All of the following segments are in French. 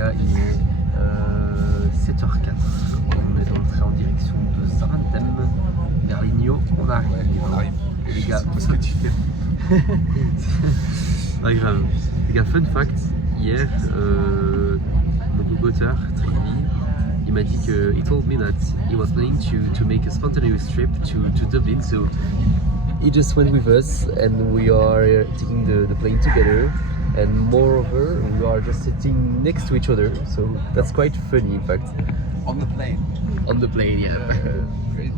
gars, il est 7h04. On est dans le train en direction de Zaventem, vers Ligno. On arrive. Les gars, qu'est-ce que tu fais? Pas grave. Les gars, fun fact, hier, mon gogoteur, Trivi, il m'a dit que, he told me that he was planning to make a spontaneous trip to Dublin, so he just went with us and we are taking the plane together. And moreover, we are just sitting next to each other, so that's quite funny in fact. On the plane. On the plane, yeah. Great.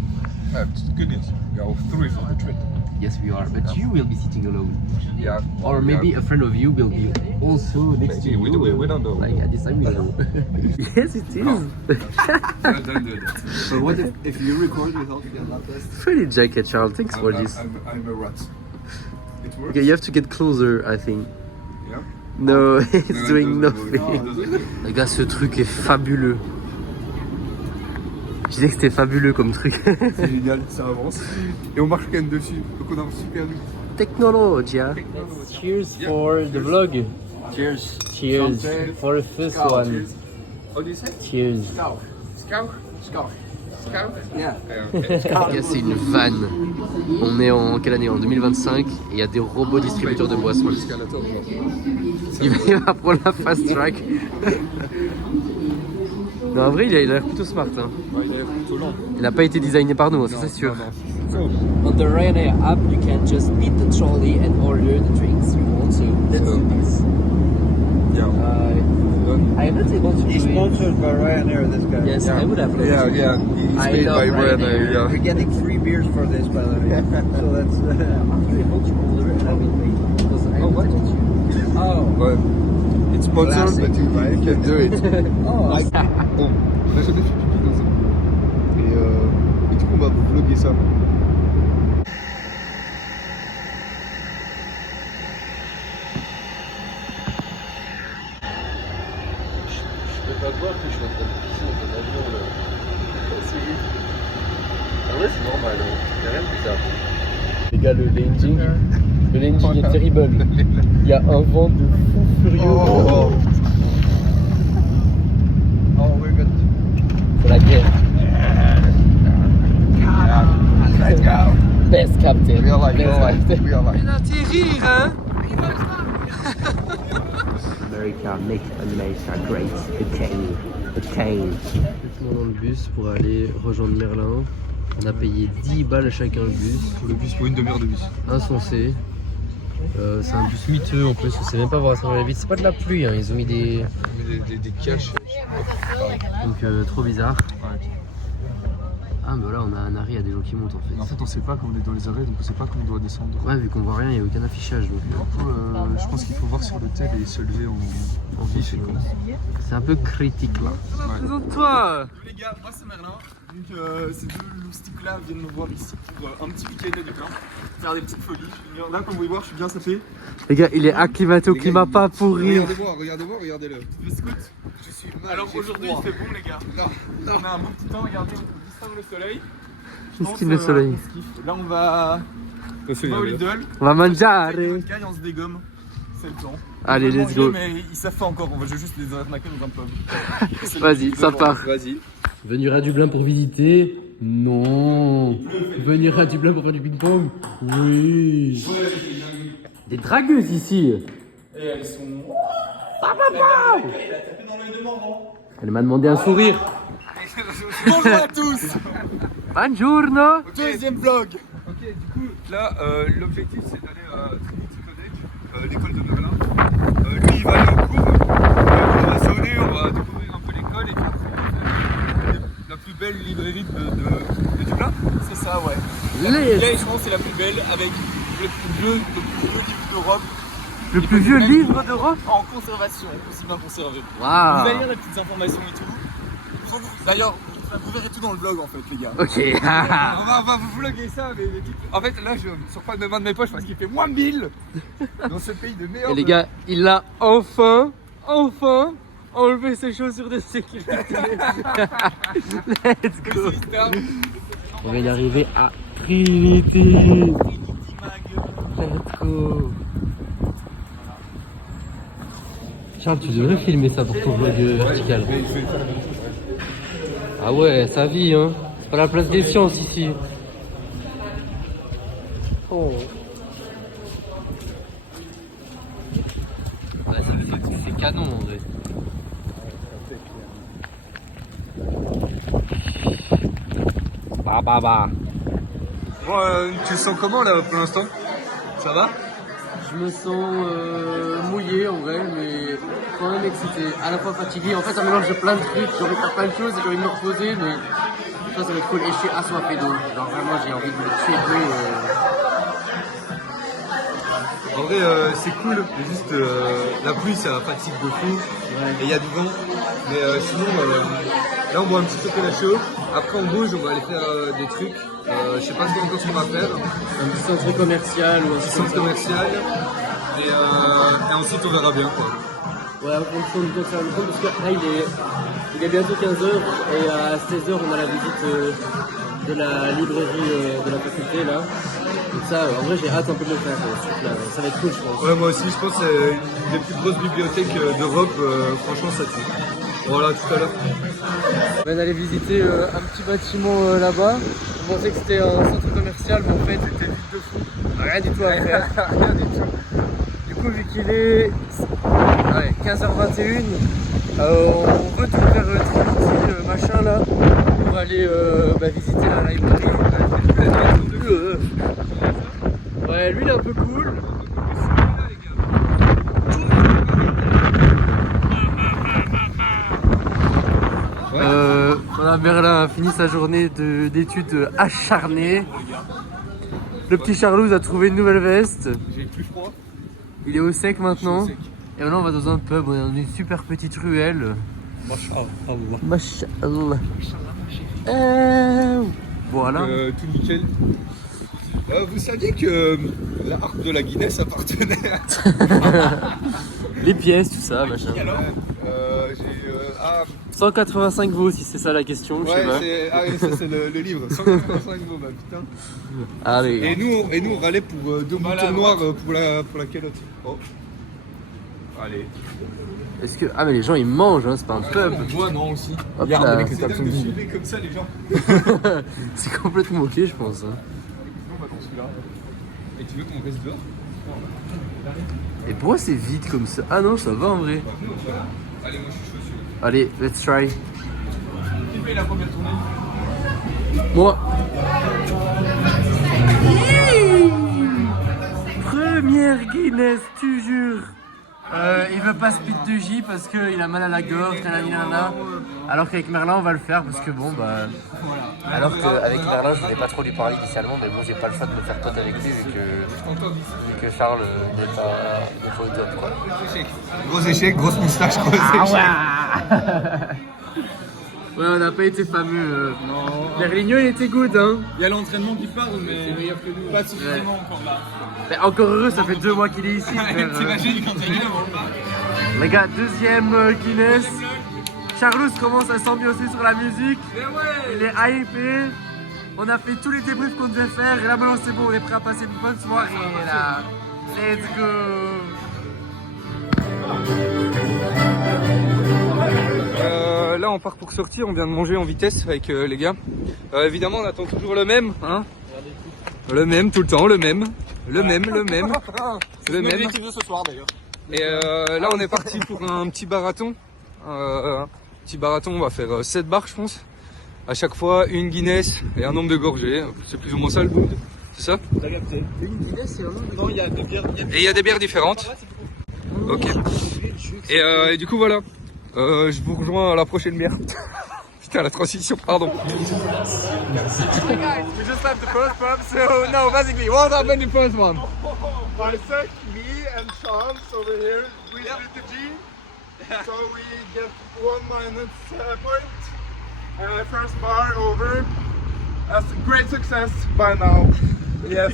It's good news. We are all three for the trip. Yes, we are, but you will be sitting alone. Yeah. Or maybe a friend of you will be also next to you. We don't know. Like at this time we don't know. Yes, it is. No, don't do that. But what if you record without the laptop? Funny jacket, Charles. Thanks for this. I'm a rat. It works? Okay, you have to get closer, I think. Yeah? No, it's No, it doing doesn't work. nothing. Les gars, ce truc est fabuleux. Je disais que c'était fabuleux comme truc. C'est génial, ça avance. Et on marche quand même dessus. Donc on avance super vite. Technologia. Cheers for the vlog. Cheers. Cheers for the first one. How do you say? Cheers. Scout. Scout. Yeah. Les gars, c'est une vanne. On est en quelle année? En 2025 et il y a des robots distributeurs de boissons. Il va prendre la fast track. Non, en vrai, il a l'air plutôt smart. Hein. Ouais, il a l'air plutôt lent. Il n'a pas été designé par nous, ça c'est sûr. So, On the Ryanair app, you can just beat the trolley and order the drinks you want. So let's do this. yeah. I'm not able to He's do it. sponsored by Ryanair, this guy. Yes, I would have loved Yeah, to. yeah. He's I paid love by Ryanair. Ryanair, yeah. We're getting free beers for this, by the way. So that's. Are you able to order it? I will wait. Because I what? wanted to. Oh. But it's sponsored, Classic. but you can do it. Oh. Bon, on a jamais fait pipi dans ça. Et du coup, on va vlogger ça. Je peux pas voir que je suis en train de pisser dans un avion là. En vrai, c'est normal, il n'y a rien de bizarre. Les gars, le landing est terrible. Il y a un vent de fou furieux. Oh. Oh, we're good. C'est la guerre. Let's go. Best captain. We are like, Best captain. we are like. America, make America great again. Again. Maintenant dans le bus pour aller rejoindre Merlin. On a payé 10 balles chacun le bus. Pour le bus, pour une demi-heure de bus. Insensé. C'est un bus miteux en plus, on sait même pas voir à travers la vitre. C'est pas de la pluie, hein. Ils ont mis des. Des caches. Donc trop bizarre. Ouais. Ah bah là on a un arrêt, il y a des gens qui montent en fait. En fait, on sait pas quand on est dans les arrêts, donc on sait pas quand on doit descendre. Ouais, vu qu'on voit rien, il n'y a aucun affichage. Donc, Du coup, je pense qu'il faut voir sur l'hôtel et se lever en vif. c'est un peu critique là. Ouais. Présente-toi. Les gars, moi c'est Merlin. Donc ces deux loustiques là viennent me voir ici pour un petit week-end de plein, faire des petites folies. Là comme vous pouvez voir, je suis bien sapé. Les gars, il est acclimaté au climat pas pour rire. Regardez-moi, regardez-le. Le scout. Je suis mal. Alors aujourd'hui il fait bon les gars. Non. On a un bon petit temps, regardez, on distingue le soleil. Qu'est-ce qu'il le soleil? On se kiffe. Là on va au Lidl. On va manger. Et on se dégomme. C'est le temps. Allez, On va let's manger, go. Mais ils savent pas encore, on va juste les arnaquer dans un pub. Vas-y, ça part. Vas-y. Venir à Dublin pour visiter? Non. Venir à Dublin pour faire du ping-pong? Oui. Des dragueuses ici. Et elles sont. Elle m'a demandé un sourire. Bonjour à tous. Buongiorno. Deuxième vlog. Ok, du coup, là, l'objectif c'est d'aller à Trinity l'école de Merlin. Lui, il va aller au cours. On va sonner, on va découvrir un peu l'école et puis après, on va faire la plus belle librairie de Dublin. C'est ça, ouais. Les- Là, je pense que c'est la plus belle avec le plus vieux livre d'Europe Le plus vieux livre d'Europe? en conservation, aussi bien conservé. Vous Waouh. allez lire les petites informations et tout. D'ailleurs, vous verrez tout dans le vlog en fait, les gars. Ok. On va vous vlogger ça, mais en fait là je sors pas de main de mes poches parce qu'il fait moins de 1000 dans ce pays de merde. Et les gars, il a enfin enlevé ses chaussures de sécurité. Let's go. On vient d'arriver à Trinity. Let's go. Charles, tu devrais filmer ça pour ton vlog vertical. Ah ouais, sa vie, hein. C'est pas la place des sciences ici. Oh. Ouais, c'est canon en vrai. Bah. Bon, tu te sens comment là pour l'instant? Ça va? Je me sens mouillé en vrai, mais quand même excité, à la fois fatigué. En fait, un mélange de plein de trucs. J'ai envie de faire plein de choses et j'ai envie de me reposer, mais ça va être cool. Et je suis assoiffé d'eau. Genre vraiment, j'ai envie de me tuer d'eau. En vrai, c'est cool, mais juste la pluie ça fatigue de fou, et il y a du vent. Mais sinon, là on boit un petit chocolat chaud. Après on bouge, on va aller faire des trucs. Je sais pas encore ce qu'on va faire. Un petit centre commercial ou un Petit centre commercial. Et ensuite on verra bien quoi. Ouais, on compte ça parce que là il est bientôt 15h et à 16h on a la visite de la librairie de la faculté là. Donc ça, en vrai j'ai hâte un peu de le faire, ce truc-là. Ça va être cool je pense. Ouais, moi aussi je pense que c'est une des plus grosses bibliothèques d'Europe, franchement ça tue. Voilà, tout à l'heure. On vient d'aller visiter un petit bâtiment là-bas. On pensait que c'était un centre commercial, mais en fait c'était vide de fou. Rien du tout à faire. Rien du tout. Du coup, vu qu'il est 15h21, on retourne vers Trinity, machin là, pour aller visiter la librairie. Ouais, lui il est un peu cool. Voilà, Merlin a fini sa journée d'études acharnées. Le petit Charlouz a trouvé une nouvelle veste. J'ai plus froid. Il est au sec maintenant. Je suis au sec. Et maintenant on va dans un pub, on est dans une super petite ruelle. Masha'Allah. Voilà. Tout nickel. Vous saviez que la harpe de la Guinness appartenait à... Les pièces, tout ça, machin. J'ai... 185 veaux si c'est ça la question, je sais pas. oui, ça c'est le livre. 185 veaux, bah putain. Allez. Et nous on râlait pour deux boutons noirs pour la calotte. Oh. Allez. Est-ce que... Ah mais les gens ils mangent, hein, c'est pas un pub. Moi non aussi. Hop là. C'est dingue de filmer comme ça les gens. C'est complètement ok je pense. On va dans celui-là. Et tu veux qu'on reste dehors? Et pourquoi c'est vide comme ça? Ah non, ça va en vrai. Allez, moi je suis chaud celui-là. Allez, let's try. Qui fait la première tournée? Moi. Première Guinness, tu jures. Il veut pas speed de J parce qu'il a mal à la gorge, nanana. Alors qu'avec Merlin on va le faire parce que bon bah... Alors qu'avec Merlin je voulais pas trop lui parler initialement, mais bon j'ai pas le choix de me faire pote avec lui vu que Charles n'est pas au top quoi. Gros échec, grosse moustache, gros échec. Ouais, on n'a pas été fameux. Non. Berligno il était good hein. Il y a l'entraînement qui parle, mais c'est meilleur que nous. Pas suffisamment encore là. Mais encore heureux, ça fait 2 mois qu'il est ici. T'imagines quand il est là, Les gars, deuxième Guinness. Charlouz commence à s'ambiancer sur la musique. Il est hypé. On a fait tous les débriefs qu'on devait faire. Et là maintenant c'est bon, on est prêt à passer une bonne soirée là. Let's go. Là on part pour sortir, on vient de manger en vitesse avec les gars. Évidemment on attend toujours le même, hein. Le même tout le temps, le même. Le même. de ce soir d'ailleurs. Et là on est parti pour un petit marathon. On va faire 7 barres je pense. À chaque fois une Guinness et un nombre de gorgées. C'est plus ou moins ça le bout. C'est ça? T'as capté. Une Guinness et un nombre de... Non, il y a des bières. Et il y a des bières différentes. Ok. Et du coup voilà. Je vous rejoins à la prochaine bière. Putain la transition, pardon. We just left the first pub, so no, basically, what happened in the first one? Isaac, me, and Chance over here, we split the G, so we get 1 minus point. First bar over. That's a great success by now. Yes.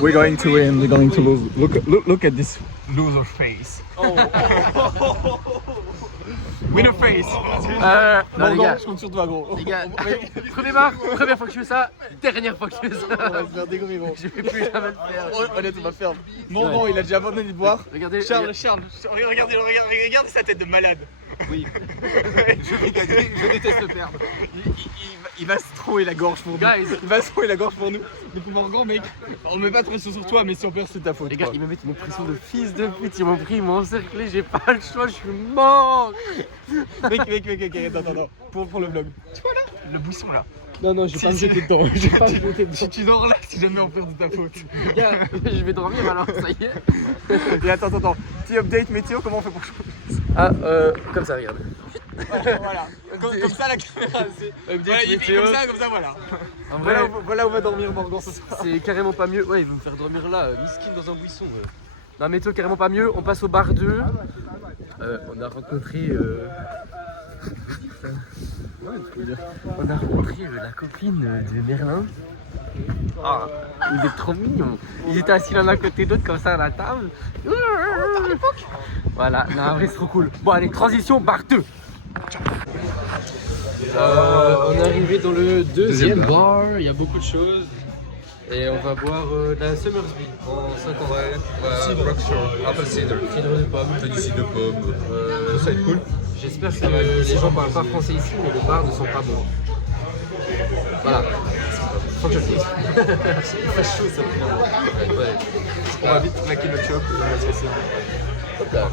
We're going to win, we're going to lose. Look at this loser face. Winner face. Non, les gars, je compte sur toi, gros. les gars, premier bar, première fois que je fais ça, dernière fois que je fais ça. On va se faire découvrir, gros. Je vais plus jamais le faire. Honnêtement, on va faire. Bon, il a déjà abandonné de boire. Regardez, Charles, regardez sa tête de malade. Oui. Je vais gagner, je déteste perdre. Il va se trouver la gorge pour nous. Guys. Il va se trouver la gorge pour nous. Donc, Morgan, mec, on met pas de pression sur toi, mais si on perd, c'est ta faute. Les gars, ils me mettent une pression de fils de pute, ils m'ont pris, ils m'ont encerclé, j'ai pas le choix, je suis mort. Mec, attends. Pour le vlog. Tu vois là, le buisson là. Non, je vais pas me jeter dedans, je vais pas me jeter dedans. Si tu dors là, si jamais on perd de ta faute. Les gars, je vais dormir alors, ça y est. Et attends. Petit update météo, comment on fait pour changer? Ah, comme ça, regarde. Voilà. Comme ça la caméra, c'est. Voilà, il fait comme ça, voilà. En vrai, Voilà où va dormir Morgan ce soir. c'est carrément pas mieux. Ouais, il veut me faire dormir là, miskin dans un buisson. Non, météo, carrément pas mieux. On passe au bar 2. On a rencontré. On a rencontré la copine de Merlin. Ah, il est trop mignon. Ils étaient assis l'un à côté de l'autre comme ça à la table. Voilà, non, en vrai c'est trop cool. Bon allez, transition, bar 2. On est arrivé dans le deuxième bar, il y a beaucoup de choses. Et on va boire de la Summersby en 50. Ouais, Rockshore, Apple Cider. Cidre de pomme. Fait du cidre de pomme. Ça va être cool. J'espère que les gens parlent pas français ici, mais les bars ne sont pas bons. Voilà. Faut que je le dise. Il fait chaud ça. Ouais. On va vite claquer le chop. Hop là.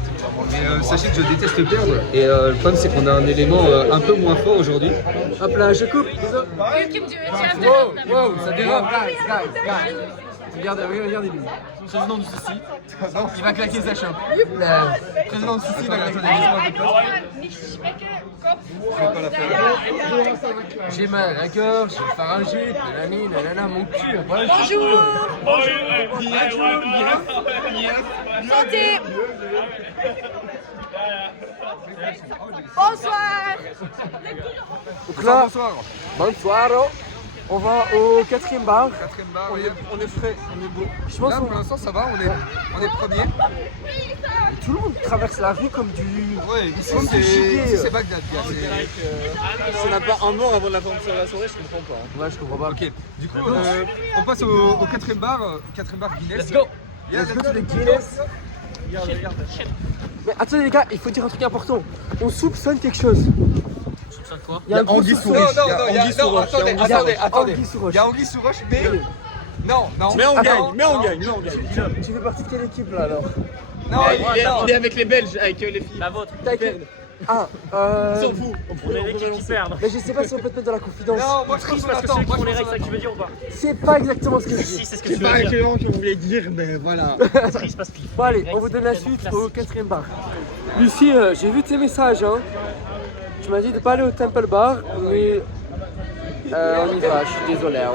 Mais sachez que je déteste perdre. Et le problème c'est qu'on a un élément un peu moins fort aujourd'hui. Hop là, je coupe. You can do it. You have to help them. Ça dérape. Guys. Regardez lui. Président du Sissi. Il va claquer sa chope. Président du Sissi, il va claquer sa chope. Nicht schmecken, Kopf. Je vais pas la faire. J'ai mal à la gorge, j'ai pharyngite, nanana, mon cul. Voilà, Bonjour. Santé. Bonsoir. Donc là, Bonsoir. bonsoir. On va au quatrième bar. Quatrième bar, On est frais, on est beau. Je pense là qu'on pour l'instant ça va, on est premier. tout le monde traverse la rue comme du. Ouais, ici Comme du gibier. c'est Bagdad. Gars, Si on n'a pas un mort avant de la fin de la soirée, je comprends pas. Ouais, je comprends pas. Ok, du coup on passe au quatrième bar Guinness. Let's go. Yeah, Let's go to the Guinness. Mais attendez les gars, il faut dire un truc important. On soupçonne quelque chose. Soupçonne quoi? Il y a un Anguille sous roche. Attendez. Il y a Anguille sous roche, mais non. Mais on Attends. gagne. Tu fais partie de quelle équipe là alors? Non, Il est avec les Belges, avec les filles. La vôtre. T'as quelle? Ah, On s'en fout. On est l'équipe qui perd. mais je sais pas si on peut te mettre dans la confidence. non, moi je pense Triste qu'on parce que attend. ceux qui Moi, font je les pense règles, qu'on ça que tu veux dire ou pas? C'est pas exactement ce que je Si, dis. c'est ce que C'est tu pas veux dire. actuellement que vous voulez dire, mais voilà. Triste parce qu'il Bon allez, on vous donne la suite au quatrième bar. Lucie, j'ai vu tes messages. Hein. Tu m'as dit de pas aller au Temple Bar, mais on y va, je suis désolé. Hein.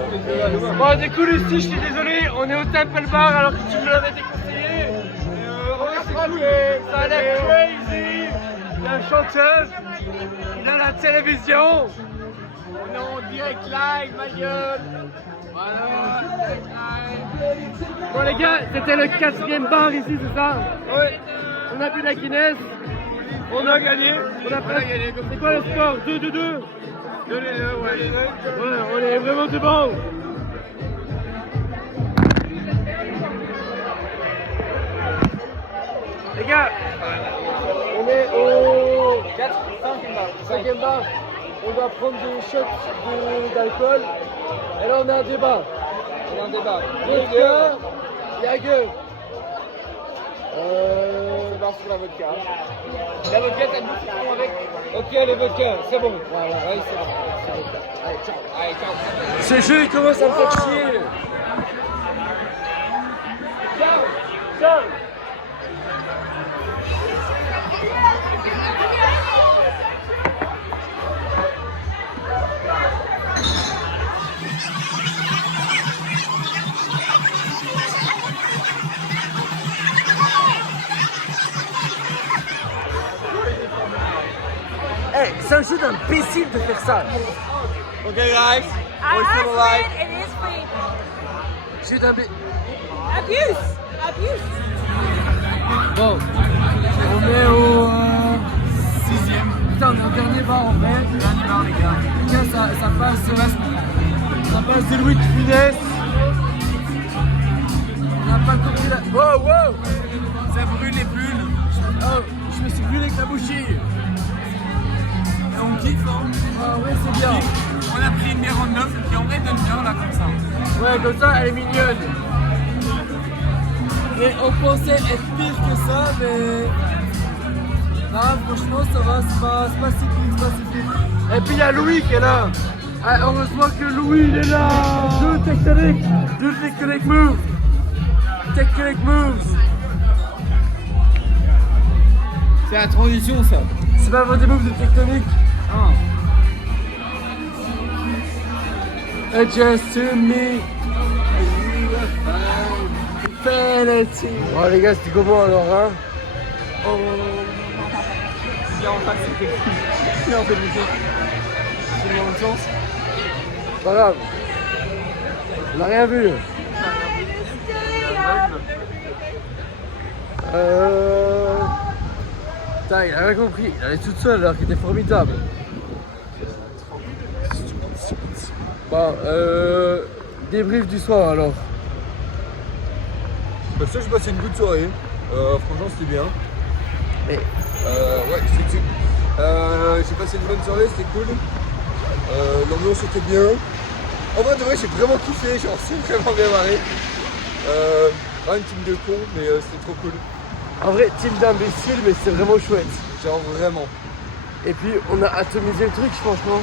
Bon du coup Lucie, je suis désolé, on est au Temple Bar alors que tu me l'avais déconseillé. Ça a l'air crazy. La chanteuse, il a la télévision. On est en direct live, ma gueule. Voilà, direct live. Bon les gars, c'était le quatrième bar ici, c'est ça? Oui. On a bu la Guinness. On a gagné. On a gagné. C'est quoi le score? 2-2-2. 2-2, ouais. Ouais, on est vraiment devant. Les gars, on est au 5e bar. On va prendre des shots d'alcool. Et là, on a un débat. Vodka, Jager. On va sur la vodka. La vodka, t'as beaucoup de fond avec. Ok, les vodka, c'est bon. Voilà, ouais, c'est bon. Allez, ciao. Ce jeu, il commence à me faire chier. Ciao. Hey, c'est un jeu d'imbécile de faire ça. Ok, guys. I asked it, it is free. Jeu d'imbécile. Abuse. Bon, on est au 6e. Putain, on est en en vrai, j'en ai marre les gars. Les gars, ça passe de Louis de Funès. On n'a pas compris la... Wow, wow. Ça brûle les bulles. Oh, je me suis brûlé avec la bougie. On kiffe, hein. Ah ouais, c'est bien. On a pris une bière en neuf et puis en vrai, elle donne bien là comme ça. Ouais, comme ça, elle est mignonne. Et on pensait être pire que ça, mais... Là, franchement, ça va, c'est pas si pire, c'est pas si pire. Et puis il y a Louis qui est là. Ah, heureusement que Louis, il est là. Do tectonic move. Tectonic moves. C'est la transition, ça. C'est pas vraiment des moves de tectonique. Ah. Adjust to me. Penalty. Bon les gars, c'était comment alors, hein? Oh. Viens en face, c'est technique. Viens en fait, c'est mis en chance. Pas grave. On a rien vu. Putain, il a rien compris. Il allait toute seule alors qu'il était formidable. Bon, débrief du soir alors. Bah ça, j'ai passé une bonne soirée. Franchement, c'était bien. Mais... ouais, j'ai passé une bonne soirée, c'était cool. L'ambiance était bien. En vrai, de vrai, j'ai vraiment kiffé. Genre, c'est vraiment bien marré. Une team de cons, mais c'était trop cool. En vrai, team d'imbéciles, mais c'est vraiment chouette. Genre, vraiment. Et puis, on a atomisé le truc, franchement.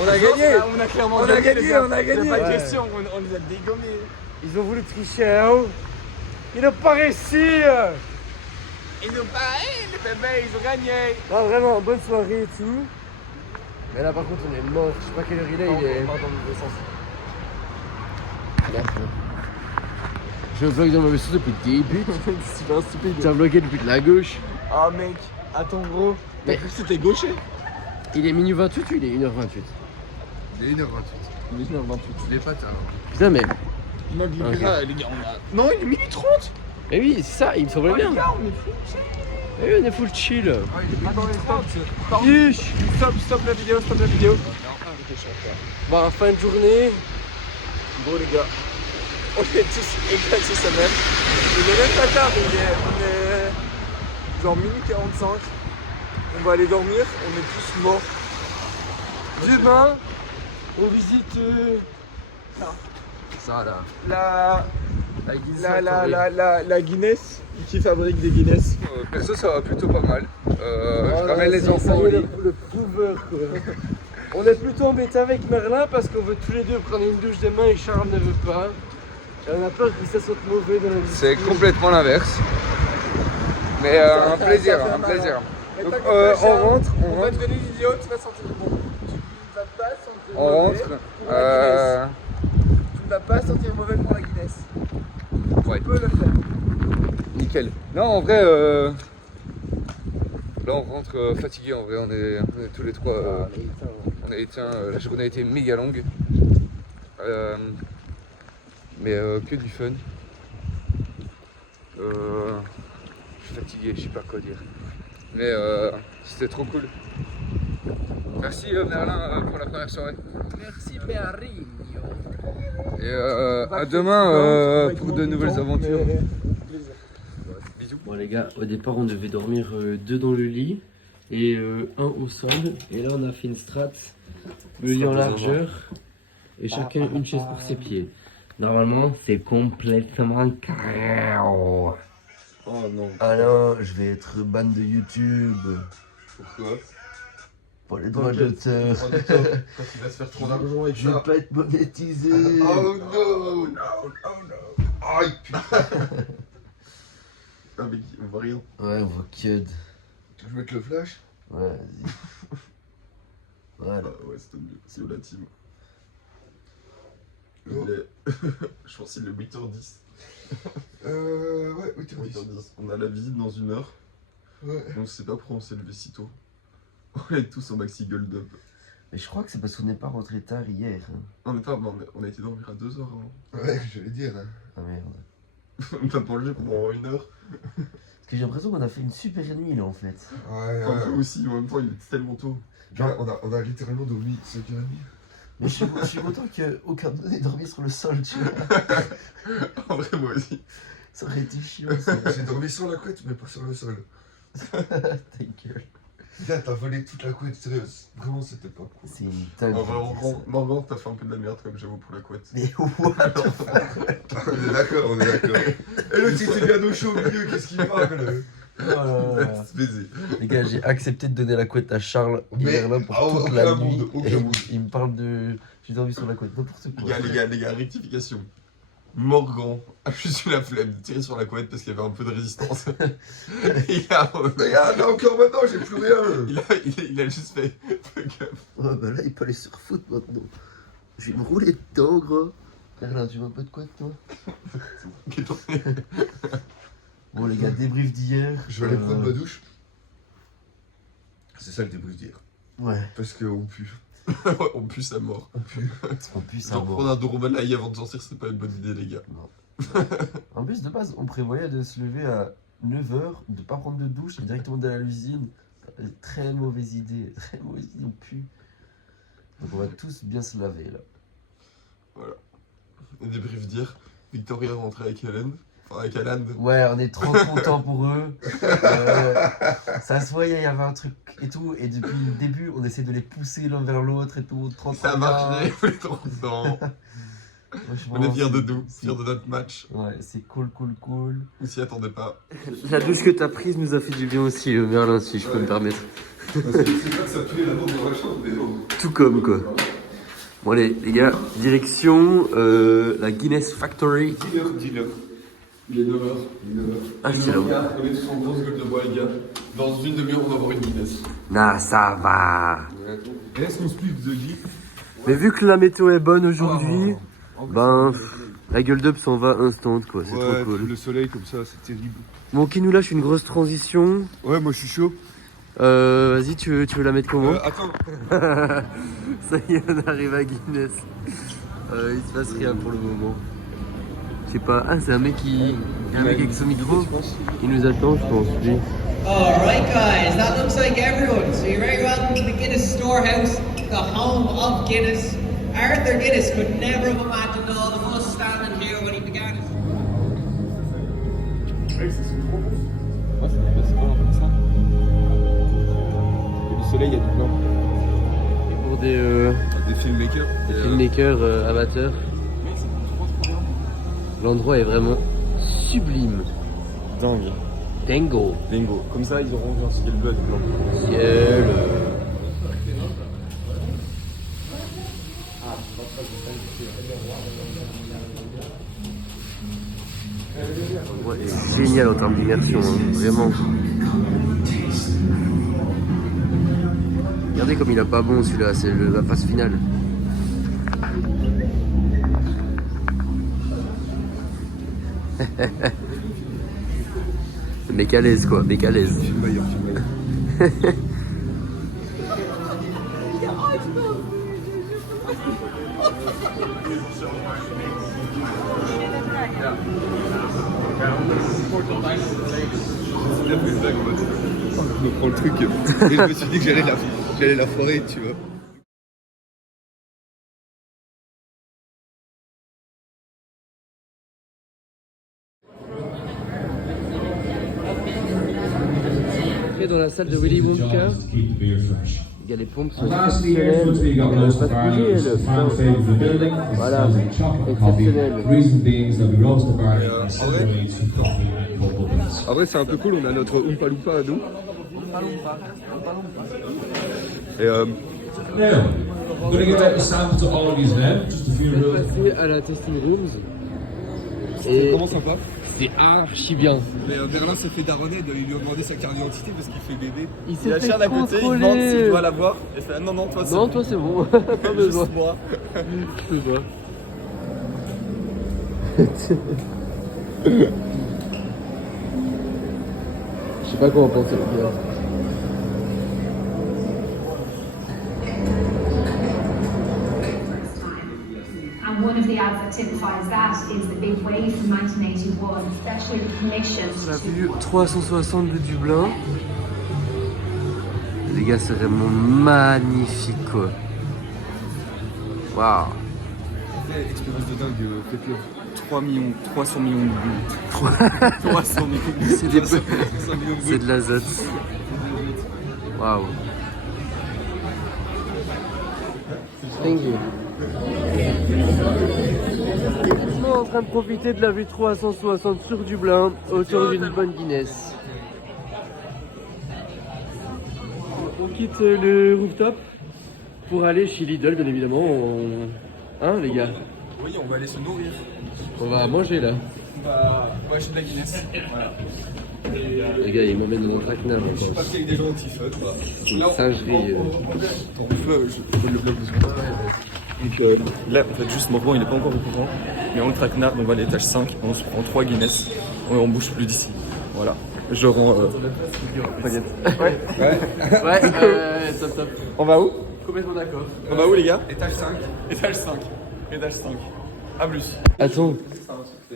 On a gagné. On a clairement On a gagné, on a gagné. Pas de question, on les a dégommés. Ils ont voulu tricher, hein. Ils n'ont pas réussi. Ils n'ont pas, les bébés, ils ont gagné. Non, vraiment, bonne soirée et tout. Mais là, par contre, on est mort. Je sais pas quelle heure il est. Il est... Pardon, le sens. Merci. Je bloque dans ma vaisseau depuis le début. C'est super stupide. Tu as bloqué depuis de la gauche. Ah, mec, attends, gros. T'as cru que c'était gaucher? Il est minuit 28 ou il est 1h28? Il est 1h28. Il est 1h28. Il est pas tard. Putain, mais. Les gars, on a. Non, il est minuit 30. Mais oui, c'est ça, il me semblait bien. Les gars, on est full chill. Mais oui, on est full chill. Ah, il est pas dans les 30. Yish. Stop la vidéo, stop la vidéo. Bon, fin de journée. Bon, les gars, on est tous éclatés ça même. Il est même pas tard, on est genre minuit 45. On va aller dormir, on est tous morts. Demain, on visite Ça là. La Guinness, qui fabrique des Guinness. Perso, ça va plutôt pas mal. Je ramène les enfants au au lit. le prouveur, quoi. On est plutôt embêté avec Merlin parce qu'on veut tous les deux prendre une douche demain et Charles ne veut pas. Et on a peur que ça soit mauvais dans la vie. C'est complètement l'inverse. Mais un plaisir, un plaisir. Donc on rentre, On va te donner l'idiot, tu vas sentir bon. Tu ne vas pas sentir on mauvais rentre. pour la Guinness. Tu ne vas pas sentir mauvais pour la Guinness. Ouais. Tu peux le faire. Nickel. Non, en vrai, là on rentre fatigué. En vrai, on est tous les trois. On a éteint. La journée a été méga longue. Mais que du fun. Je suis fatigué, je sais pas quoi dire. Mais c'était trop cool. Merci Merlin pour la première soirée. Merci Berrigno. Et à demain pour de nouvelles aventures. Bisous. Bon les gars, au départ on devait dormir deux dans le lit et un au sol. Et là on a fait une strat, le lit en largeur et chacun une chaise pour ses pieds. Normalement c'est complètement carré. Oh non. Ah non, je vais être ban de YouTube. Pourquoi? Pour les droits d'auteur. Quand il va se faire trop d'argent avec Je vais pas être monétisé. Oh no, no. Aïe putain. Ah mais on voit rien. Ouais, on voit Cud. Tu veux mettre le flash? Ouais, vas-y. Voilà. Ouais, c'est mieux, c'est la team. Je pense qu'il est 8h10. Ouais, 8h10. On a la visite dans 1 heure. Ouais. On sait pas pourquoi on s'est levé si tôt. On est tous en maxi gold up. Mais je crois que c'est parce qu'on n'est pas rentré tard hier. On a été dormir à 2h avant. Ouais, j'allais dire. Hein. Ah merde. On a mangé pendant 1 heure. Parce que j'ai l'impression qu'on a fait une super nuit là en fait. Ouais, Un peu aussi, en même temps, il était tellement tôt. Genre, on a littéralement dormi 5h30. Mais je suis content qu'aucun de nous ait dormi sur le sol, tu vois. En vrai, moi aussi. Ça aurait été chiant ça. J'ai dormi sur la couette, mais pas sur le sol. Ta gueule. Là, t'as volé toute la couette, sérieux. Vraiment, c'était pas cool. C'est une dingue. En vrai, Morgan, t'as fait un peu de la merde, comme j'avoue, pour la couette. Mais what the fuck. On est d'accord, on est d'accord. Et l'autre, il était bien au chaud au milieu, qu'est-ce qu'il parle? Oh là là. C'est baisé. Les gars, j'ai accepté de donner la couette à Charles hier là pour toute aucun la monde, nuit. aucun Et monde. il me parle de. J'ai dormi sur la couette, n'importe quoi. Les gars, rectification. Morgan a juste eu la flemme de tirer sur la couette parce qu'il y avait un peu de résistance. Il a Regarde, encore maintenant, j'ai plus rien. il a juste fait fuck up. Ouais, bah là, il peut aller sur foot maintenant. Je vais me rouler dedans, gros. Merlin, tu veux un peu de couette, toi? Bon, les gars, débrief d'hier. Je vais aller prendre ma douche. C'est ça le débrief d'hier. Ouais. Parce qu'on pue. Ouais, on pue sa mort. On pue. En plus, ça Genre prendre un Doromalaï avant de sortir, c'est pas une bonne idée, les gars. En plus, de base, on prévoyait de se lever à 9h, de pas prendre de douche et directement d'aller à l'usine. Très mauvaise idée. Très mauvaise idée, on pue. Donc, on va tous bien se laver là. Voilà. Et débrief dire, Victoria est rentrée avec Hélène. Enfin, avec Alan. Ouais, on est trop contents pour eux. Ça se voyait, il y avait un truc et tout. Et depuis le début, on essaie de les pousser l'un vers l'autre et tout. Ça a marché, on est trop contents. On est fiers de nous, fiers de notre match. Ouais, c'est cool. On s'y attendait pas. La douche que t'as prise nous a fait du bien aussi, Merlin, si je peux me permettre. C'est pas que ça puait la bande dans la chambre, mais non. Tout comme quoi. Bon allez, les gars, direction la Guinness Factory. Dealer. Il est 9h. Ah, c'est là où? On est tous en grosse gueule de bois, les gars. Dans une demi-heure, on va avoir une Guinness. Nah, ça va. Est-ce qu'on split The Geek? Mais vu que la météo est bonne aujourd'hui, ben, la gueule d'up s'en va instant quoi, c'est trop cool. Le soleil comme ça, c'est terrible. Bon, qui nous lâche une grosse transition. Ouais, moi je suis chaud. Vas-y, tu veux la mettre comment? Attends. Ça y est, on arrive à Guinness. Il se passe rien pour le moment. Je sais pas. Ah, c'est un mec avec son micro. Il nous attend, je pense. Lui. Alright guys, that looks like everyone. So you're very welcome to the Guinness Storehouse, the home of Guinness. Arthur Guinness could never have imagined all of us standing here when he began it. Ouais, c'est pas comme ça. Il y a du soleil, il y a du blanc. Et pour des filmmakers amateurs, l'endroit est vraiment sublime. Dingue. Dingo. Dingo. Comme ça, ils auront genre ciel bleu blanc. Ciel. L'endroit est génial en termes d'immersion, hein, vraiment. Regardez comme il a pas bon celui-là, c'est la phase finale. Mec à l'aise quoi, mec à l'aise. Je me prends le truc et je me suis dit que j'allais la foirer, tu vois. Dans la salle de Willy Wonka, il y a les pompes sont exceptionnelles. Elle ne veut pas se bouger, elle. Putain. Voilà, exceptionnel. En vrai, c'est un peu cool, on a notre Oompa Loompa à nous. Et On est passé à la testing rooms. c'est vraiment sympa. C'est archi bien. Mais Merlin s'est fait daronner, ils lui ont demandé sa carte d'identité parce qu'il fait bébé. Il s'est fait contrôler. S'il doit l'avoir. Et fait non, non, toi c'est Non, bon. toi c'est bon, pas besoin. Juste moi. Je sais pas. Je sais pas quoi en penser, les gars. And one of the triad that typifies that is the big wave from 1981, especially the commission. La vue 360 de Dublin. Les gars, c'est vraiment magnifique quoi. Waouh. Expérience de dingue, faites-le. 300 millions de vues. 300 millions de vues. C'est de l'azote. Waouh. Thank you. On est en train de profiter de la vue 360 sur Dublin autour d'une bonne Guinness. On quitte le rooftop pour aller chez Lidl, bien évidemment. Hein, les gars? Oui, on va aller se nourrir. On va manger là. On va acheter de la Guinness. Voilà. Les gars, ils m'emmènent dans mon traquenard. Je suis parti avec des gens au t-shirt. C'est une singerie. Attends, je le bloque dessus. Donc là, en fait, juste Morvan, il n'est pas encore au courant. Mais on le traquenard, on va à l'étage 5. On se prend 3 Guinness. On bouge plus d'ici. Voilà. Je rends. T'inquiète. Ouais, top top. On va où? Complètement d'accord. On va où, les gars? Étage 5. Étage 5. Étage 5. A plus. Attends.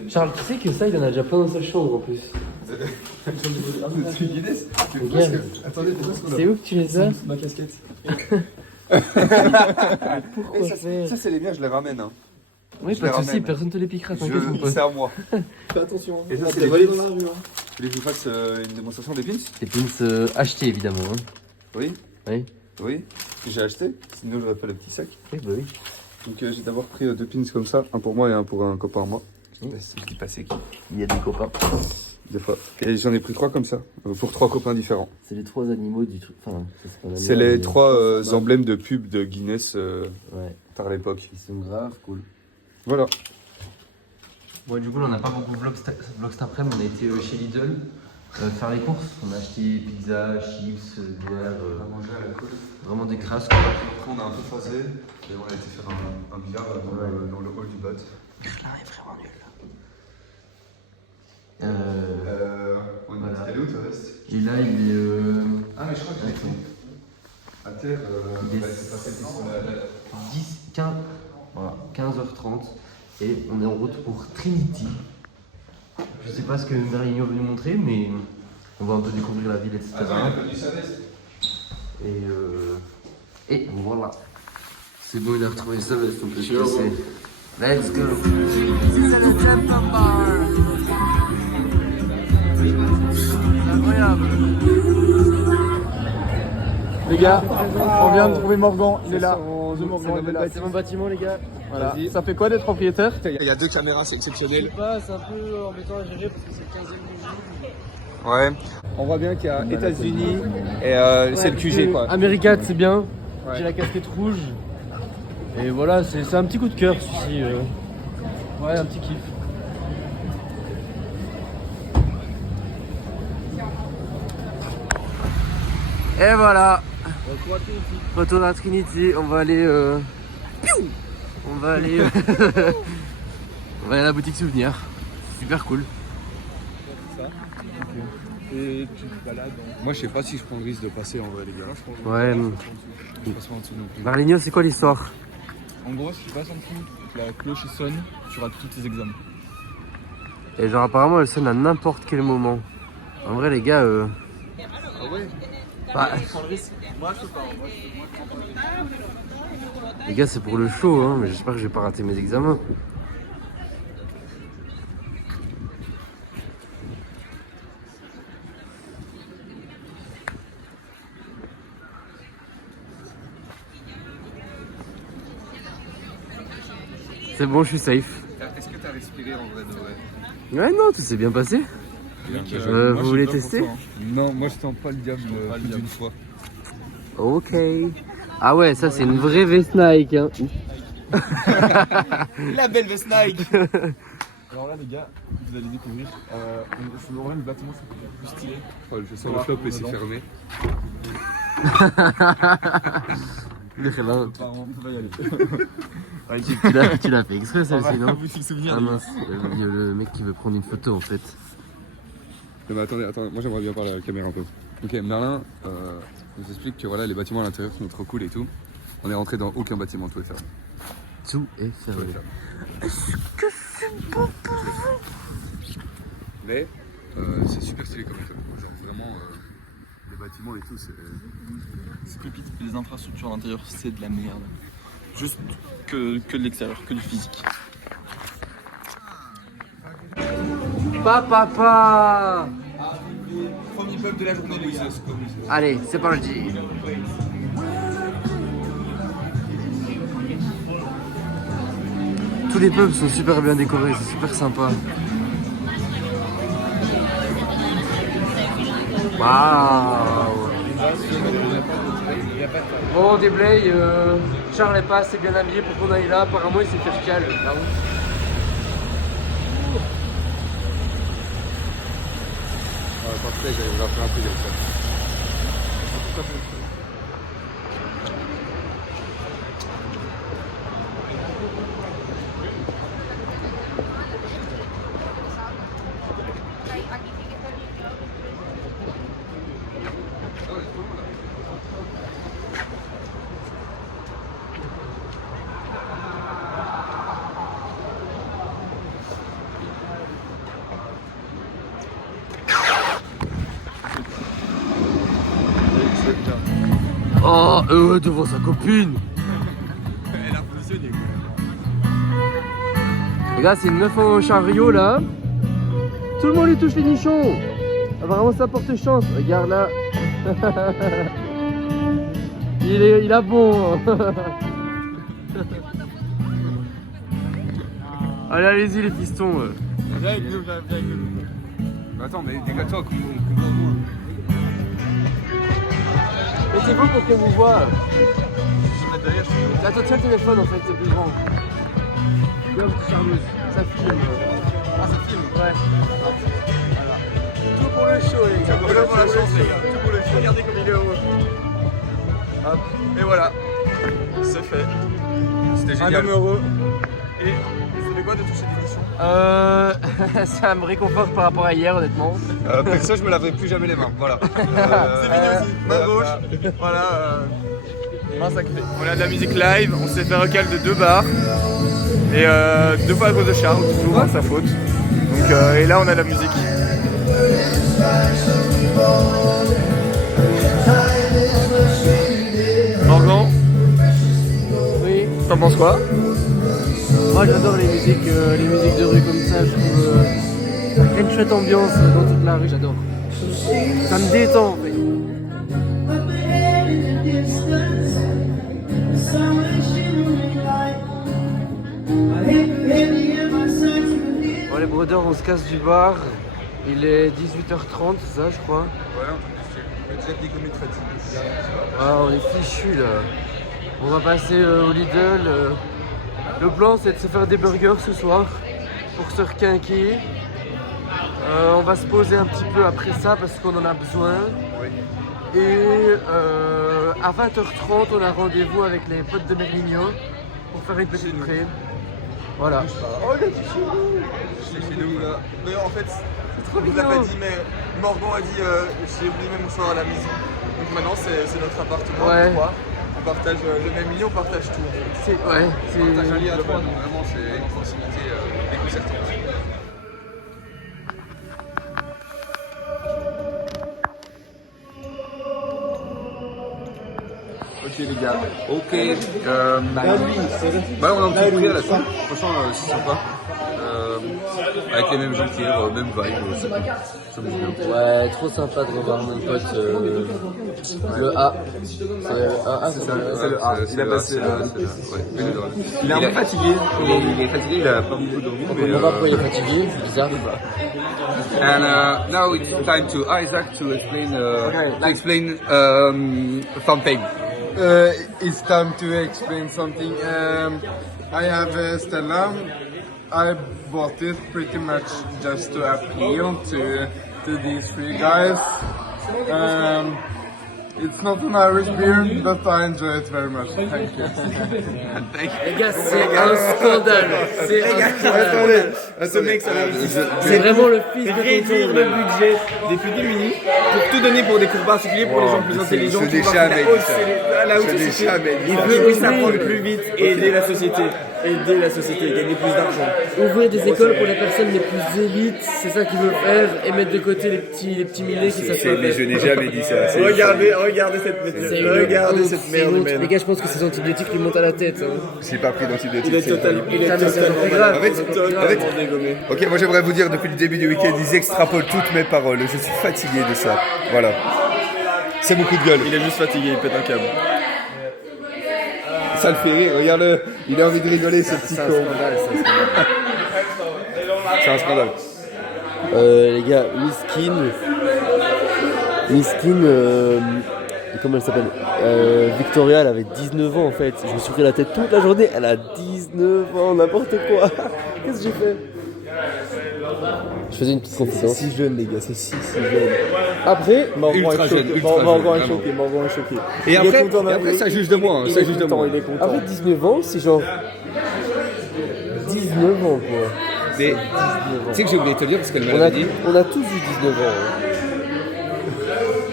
Charles, tu sais que ça, il en a déjà plein dans sa chambre en plus. C'est Guinness. Regarde. Attendez, C'est où que tu les as? ma casquette. Pourquoi Ça, c'est les miens, je les ramène. Hein. Oui, Je pas les de soucis, ramène. personne te les piquera, t'inquiète mon pote. C'est à moi. Fais attention. Et ça, On c'est va les voler pins. dans la rue. Hein. Vous voulez que je vous fasse une démonstration des pins? Des pins achetés évidemment. Hein. Oui. Oui. Oui. Que j'ai acheté. Sinon, j'aurais pas le petit sac. Oui, bah oui. Donc, j'ai d'abord pris 2 pins comme ça. Un pour moi et un pour un copain à moi. Je sais pas si je dis pas c'est qui. Il y a des copains. Des fois. Et j'en ai pris 3 comme ça. Pour 3 copains différents. C'est les 3 animaux du truc. Enfin, ça, c'est pas un C'est animal, les mais- 3 emblèmes de pub de Guinness Ouais. par l'époque. Ils sont grave cool. Voilà. Bon, du coup, là, on n'a pas beaucoup de vlog cet après-midi. On a été chez Lidl faire les courses. On a acheté pizza, chips, bière. Vraiment des crasses quoi. Après, on a un peu phasé. Et on a été faire un billard dans le hall du bot. Là, est vraiment nul. On est Voilà. allé où, toi, reste? Et là, il est. Ah, mais je crois que j'ai tout. À terre, Il est c'est passé sur la. 15, voilà, 15h30 et on est en route pour Trinity. Je sais pas ce que Merlino veut nous montrer, mais on va un peu découvrir la ville, etc. Et voilà. C'est bon, il a retrouvé sa veste, on peut se passer. Let's go. Incroyable. Les gars, on vient de trouver Morgan, il est là. C'est mon bâtiment, les gars. Voilà. Ça fait quoi d'être propriétaire? Il y a 2 caméras, c'est exceptionnel. C'est un peu embêtant à gérer parce que c'est le 15e jour. Ouais. On voit bien qu'il y a États-Unis et c'est le QG quoi. Americat, c'est bien. Ouais. J'ai la casquette rouge. Et voilà, c'est un petit coup de cœur celui-ci. Ouais, un petit kiff. Et voilà. Retour à Trinity. On va aller. On va aller. On va aller à la boutique souvenir. Super cool. Et tu te balades. Moi je sais pas si je prends le risque de passer en vrai les gars. Ouais. Je passe pas en dessous non plus. Marligno, c'est quoi l'histoire? En gros si tu passes en dessous, la cloche sonne, tu rates tous tes examens. Et genre apparemment elle sonne à n'importe quel moment. En vrai les gars Ah ouais? bah, Moi je peux pas. les gars c'est pour le show hein, mais j'espère que je vais pas rater mes examens. C'est bon, je suis safe. Est-ce que t'as respiré en vrai de vrai? Ouais non, tout s'est bien passé. Vous voulez tester? Non, moi je tente pas le diable plus d'une fois. Ok. Ah ouais, ça c'est une vraie veste Nike hein. La belle veste Nike. Alors là les gars, vous allez découvrir, en vrai le bâtiment c'est plus stylé. Oh, je sens le flop et c'est fermé. On va y aller. Tu l'as fait exprès celle-ci non? Boutique souvenir. Ah mince, le mec qui veut prendre une photo en fait. Non, mais attendez, moi j'aimerais bien parler à la caméra un peu. Ok, Merlin nous explique que voilà, les bâtiments à l'intérieur sont trop cool et tout. On est rentré dans aucun bâtiment Twitter. Tout est fermé. Mais c'est super stylé comme école. Genre vraiment, les bâtiments et tout, c'est pépite. Les infrastructures à l'intérieur, c'est de la merde. Juste que de l'extérieur, que du physique. Papa. Premier peuple de la journée, les gars. Allez, c'est parti. Tous les pubs sont super bien décorés, c'est super sympa. Waouh. Bon, Déblay, Charles est pas assez bien habillé pour qu'on aille là. Apparemment, il s'est fait cal là-haut. Parfait, j'arrive à faire un peu comme ça. Oh, devant sa copine. Elle a positionné. Les gars, c'est une meuf en chariot là. Tout le monde lui touche les nichons. Apparemment, ça porte chance. Regarde là. il a bon. Allez, allez-y les pistons. Viens avec nous, viens avec nous. Attends, mais dégage-toi, couvre-moi. Mettez-vous pour qu'on vous voit. Je vais mettre derrière, je suis Attends, tiens le téléphone en fait, c'est plus grand. Regarde, petite charmeuse. Ça filme. Ah, ça filme. Ouais. Tout pour le show, les gars. Tout pour la chance, les gars. Tout pour le show. Regardez comme il est heureux. Hop. Et voilà. C'est fait. C'était génial. Un homme heureux. Et vous savez quoi de toucher l'émission? Ça me réconforte par rapport à hier, honnêtement. Perso, je me laverai plus jamais les mains. Voilà. C'est fini aussi. Main gauche. Voilà. Main sacrée. On a de la musique live. On s'est fait recal de 2 bars. Et 2 fois à cause de Charles, toujours hein, sa faute. Donc, et là, on a de la musique. Morgan, Oui. t'en penses quoi? Moi j'adore les musiques de rue comme ça, je trouve il y a une chouette ambiance dans toute la rue, j'adore. Ça me détend en fait. Bon les brodeurs, on se casse du bar, il est 18h30, c'est ça je crois. Ouais, on est déjà déconné de fatigue. Ah, on est fichu là. On va passer au Lidl. Le plan c'est de se faire des burgers ce soir pour se requinquer. On va se poser un petit peu après ça parce qu'on en a besoin. Oui. Et à 20h30 on a rendez-vous avec les potes de Merligno pour faire une petite pré. Voilà. Oh, il a dit chez nous. C'est chez nous là. Mais en fait, trop on ne l'a mignon. pas dit, mais Morgan a dit j'ai oublié mes mouchoirs à la maison. Donc maintenant, c'est notre appartement. Ouais. On croit. On partage le même lit, on partage tout. En fait. C'est ouais, T'as c'est joli à 3, donc vraiment c'est une proximité déconcertante. Ok les gars, ok. Bah on a un petit prix à la fin, franchement c'est sympa. Avec les mêmes gens qu'hier, même vibe, ça me dit bien. ouais, trop sympa de revoir mon pote le A. C'est ça. C'est le A, il a passé il est un peu fatigué, il est fatigué, il a pas beaucoup dormi. On peut voir pourquoi il est fatigué, c'est bizarre. And now it's time to Isaac to explain something. It's time to explain something. I have Stella. I bought it pretty much just to appeal to these 3 guys. It's not an Irish beer, but I enjoy it very much. Thank you. Les gars, c'est un scandale. C'est un scandale. Ce mec, ça va C'est vraiment le fils de réduire tonton. le budget des plus démunis pour tout donner pour des cours particuliers pour les gens plus intelligents. je n'ai qui jamais dit ça. La haute Je n'ai société. jamais dit Il ça. veut s'apprendre plus vite et aider la société. Aider la société, gagner plus d'argent. Ouvrir des écoles pour les personnes les plus élites, c'est ça qu'il veut faire, et mettre de côté les petits millets qui savent pas Mais je faire. n'ai jamais dit ça. Regardez cette méthode. C'est une Regardez honte, cette c'est merde une honte. humaine. Les gars, je pense que ces antibiotiques lui montent à la tête. Hein. J'ai pas pris d'antibiotiques. Il est c'est totalement grave. En fait, totalement dégommé. Ok, moi j'aimerais vous dire depuis le début du week-end, ils extrapolent toutes mes paroles. Je suis fatigué de ça. Voilà. C'est mon coup de gueule. Il est juste fatigué, il pète un câble. Ça le fait rire, regarde-le. Il a envie de rigoler, ce petit con. C'est un scandale. Les gars, Miskin, comment elle s'appelle Victoria, elle avait 19 ans en fait. Je me suis pris la tête toute la journée. Elle a 19 ans, n'importe quoi. Qu'est-ce que j'ai fait? Je faisais une petite confidence. C'est si jeune, les gars, c'est si jeune. Après, Ultra jeune, ultra jeune, Morgan est vraiment. choqué, Morgan est choqué. Et Il est après, content d'avoir- ça juge de moi. il Ça est juge de content, moi. il est content. après 19 ans, c'est genre 19 ans quoi. Mais tu sais que j'ai oublié de te dire parce qu'elle me l'avait dit. On a tous eu 19 ans.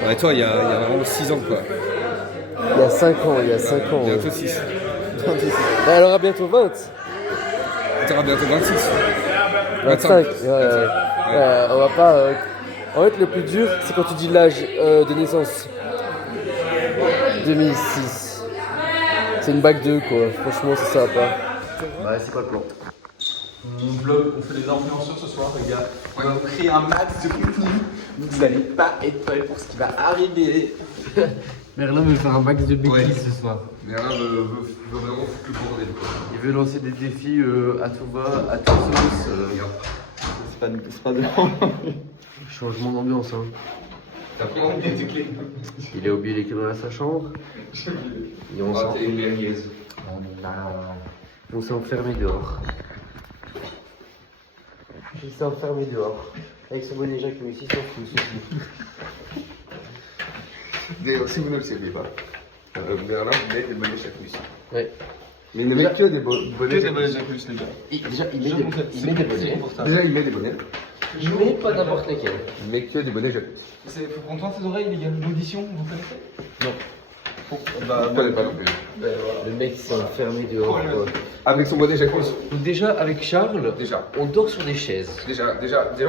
Hein. Ouais, toi, il y a vraiment 6 ans quoi. Il y a 5 ans, il y a 5 ans. Bientôt 6. Elle aura bientôt 20. Tu auras bientôt 26. 25. On va pas. En fait, le plus dur, c'est quand tu dis l'âge de naissance. 2006. C'est une bac 2, quoi. Franchement, c'est ça, pas. Ouais, c'est quoi le plan? Mon blog, on fait des influenceurs ce soir, les gars. On va vous créer un max de contenu. Vous n'allez pas être prêts pour ce qui va arriver. Merlin veut faire un max de bêtises ce soir. Mais là, veut vraiment foutre le bordel quoi. Il veut lancer des défis à tout va, à toute sauce. C'est pas de Changement d'ambiance, hein. T'as pris envie tes clés. Il a oublié les clés dans sa chambre. Et on s'en- t'es une merguez. on s'est enfermé dehors. Il s'est enfermé dehors. Avec ce bonnet Jacques, mais ici, s'en fout. D'ailleurs, si vous ne le savez pas, Merlin met des bonnets chaque nuit. Ouais. Mais il ne met que des bonnets chaque nuit. les gars. Déjà, il met des bonnets. Déjà, il met des bonnets. Mais pas n'importe lesquels. Il met que des bonnets chaque nuit. Faut prendre soin de ses oreilles, les gars. L'audition, vous connaissez? Je ne connais pas non plus. Le mec s'est enfermé dehors. Quoi. Avec son bonnet chaque nuit. Donc déjà, avec Charles, Déjà. on dort sur des chaises. Déjà,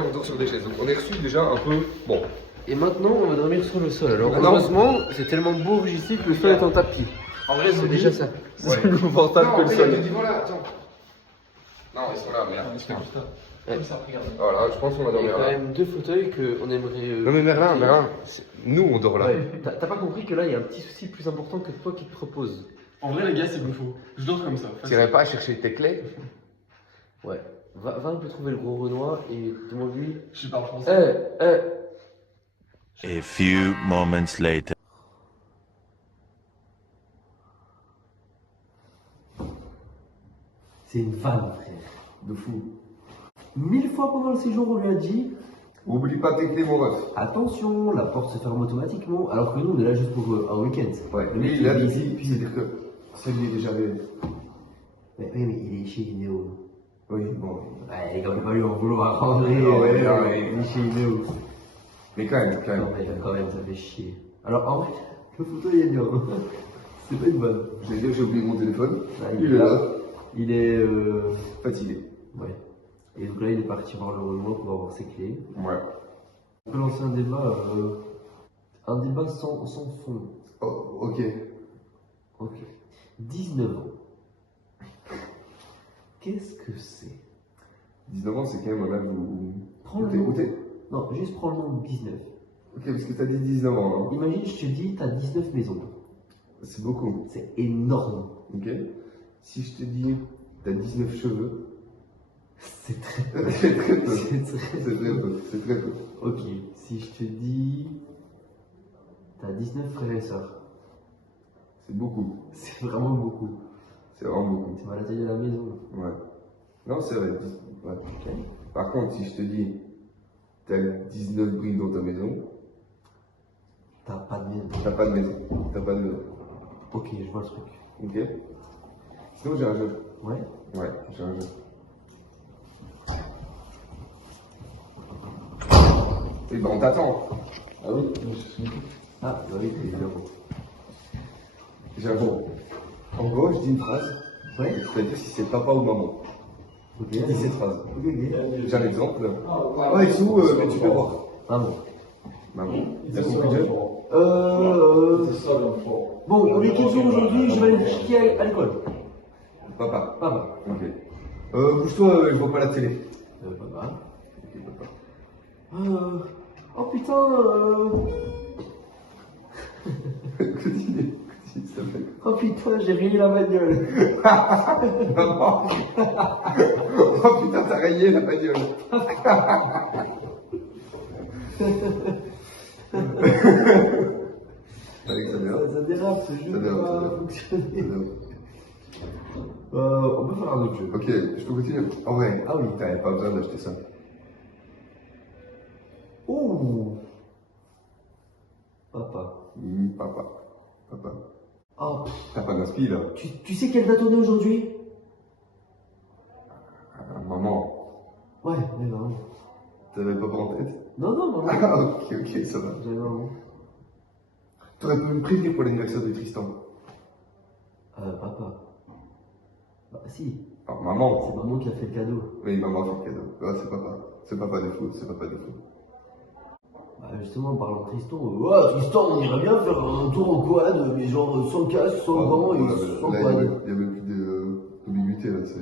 on dort sur des chaises. Donc, on est reçu déjà un peu. Bon. Et maintenant, on va dormir sur le sol. Alors, Ah non. heureusement, c'est tellement bourge ici que le sol est en tapis. En vrai, c'est déjà ça. C'est plus confortable que le sol. Voilà, attends. Non, ils sont là, merde. Ouais. Voilà, je pense qu'on va Il y a dormir quand là. même 2 fauteuils qu'on aimerait. Non, mais Merlin, nous on dort là. Ouais. T'as pas compris que là, il y a un petit souci plus important que toi qui te repose. En vrai, les gars, c'est faux. Je dors comme ça. Tu irais pas chercher tes clés? Ouais. Va un peu trouver le gros Renoir et demande-lui. Je parle français. A few moments later. C'est une vanne, frère. De fou. 1000 fois pendant le séjour, on lui a dit Oublie pas tes clés, mon ref. attention, la porte se ferme automatiquement. Alors que nous, on est là juste pour un week-end. Ouais, Le mec, lui il a est dit, puis c'est-à-dire que celui est déjà venu. Mais oui, mais il est chez Inéo. Oui, bon. Ouais, les gars, on peut pas lui en vouloir à André. Non, ouais, Il est chez Inéo. Mais quand même, Non, mais quand même, ça fait chier. Alors, en vrai, le fauteuil est bien. C'est pas une bonne. j'ai oublié mon téléphone. Ah, Il est là. Il est. Fatigué. Ouais. Et donc là, il est parti voir le Renoir pour avoir ses clés. Ouais. On peut lancer un débat sans fond. Oh, ok. Ok. 19 ans. Qu'est-ce que c'est? 19 ans, c'est quand même un âge où. Prends le Où nom. t'es. Non, juste prends le nom de 19. Ok, parce que t'as dit 19 ans, hein. Imagine, je te dis, t'as 19 maisons. C'est beaucoup. C'est énorme. Ok. Si je te dis, t'as 19 cheveux. C'est très peu. C'est très peu. C'est très C'est très peu. C'est très peu. Ok. Si je te dis, t'as 19 frères et sœurs. C'est beaucoup. C'est vraiment beaucoup. C'est vraiment beaucoup. C'est pas la taille de la maison. Ouais. Non, c'est vrai. Ouais. Par contre, si je te dis, t'as 19 briques dans ta maison. T'as pas de maison. T'as pas de maison. T'as pas de maison. Ok, je vois le truc. Ok. Sinon, j'ai un jeu. Ouais. Ouais, j'ai un jeu. Et ben, on t'attend. Ah oui. Ah, oui, évidemment. J'ai un jeu. En gros, je dis une phrase. Ouais. Et tu vas dire si c'est papa ou maman. Ok. Dis cette phrase. Ok. J'ai un exemple. Ouais, sous, mais tu peux voir. Maman. Maman. T'as compris le jeu? Bon, on est quel jour aujourd'hui? Je vais aller chercher à l'école. Papa. Papa. Ok. Bouge-toi, je vois pas la télé. Papa. Ok, papa. Oh putain, Continue, s'il te plaît. oh putain, j'ai rayé la bagnole. Maman. Oh putain, t'as rayé la bagnole. Alexander. Ça dérape, ce jeu Ça va dérape. fonctionner. On peut faire un autre jeu. Ok, je peux continuer. En vrai, ah oui, t'avais pas besoin d'acheter ça. Oh. Papa. Papa. Papa. Oh. T'as pas d'inspi là. Tu sais quelle date on est aujourd'hui? Maman. Ouais, mais non. T'avais pas en tête? Non, maman. Ah, ok, ça va. J'avais maman. T'aurais pu me prévenir pour l'anniversaire de Tristan. Papa. Bah si. Alors, maman. C'est maman qui a fait le cadeau. Oui, maman a fait le cadeau. Ah, c'est papa. C'est papa des fous, c'est papa des fous. Bah justement, en parlant de Tristan, Tristan, on irait bien faire un tour en quad, mais genre sans casque, sans gants et sans là, quad. il y a même plus d'ambiguïté là, c'est...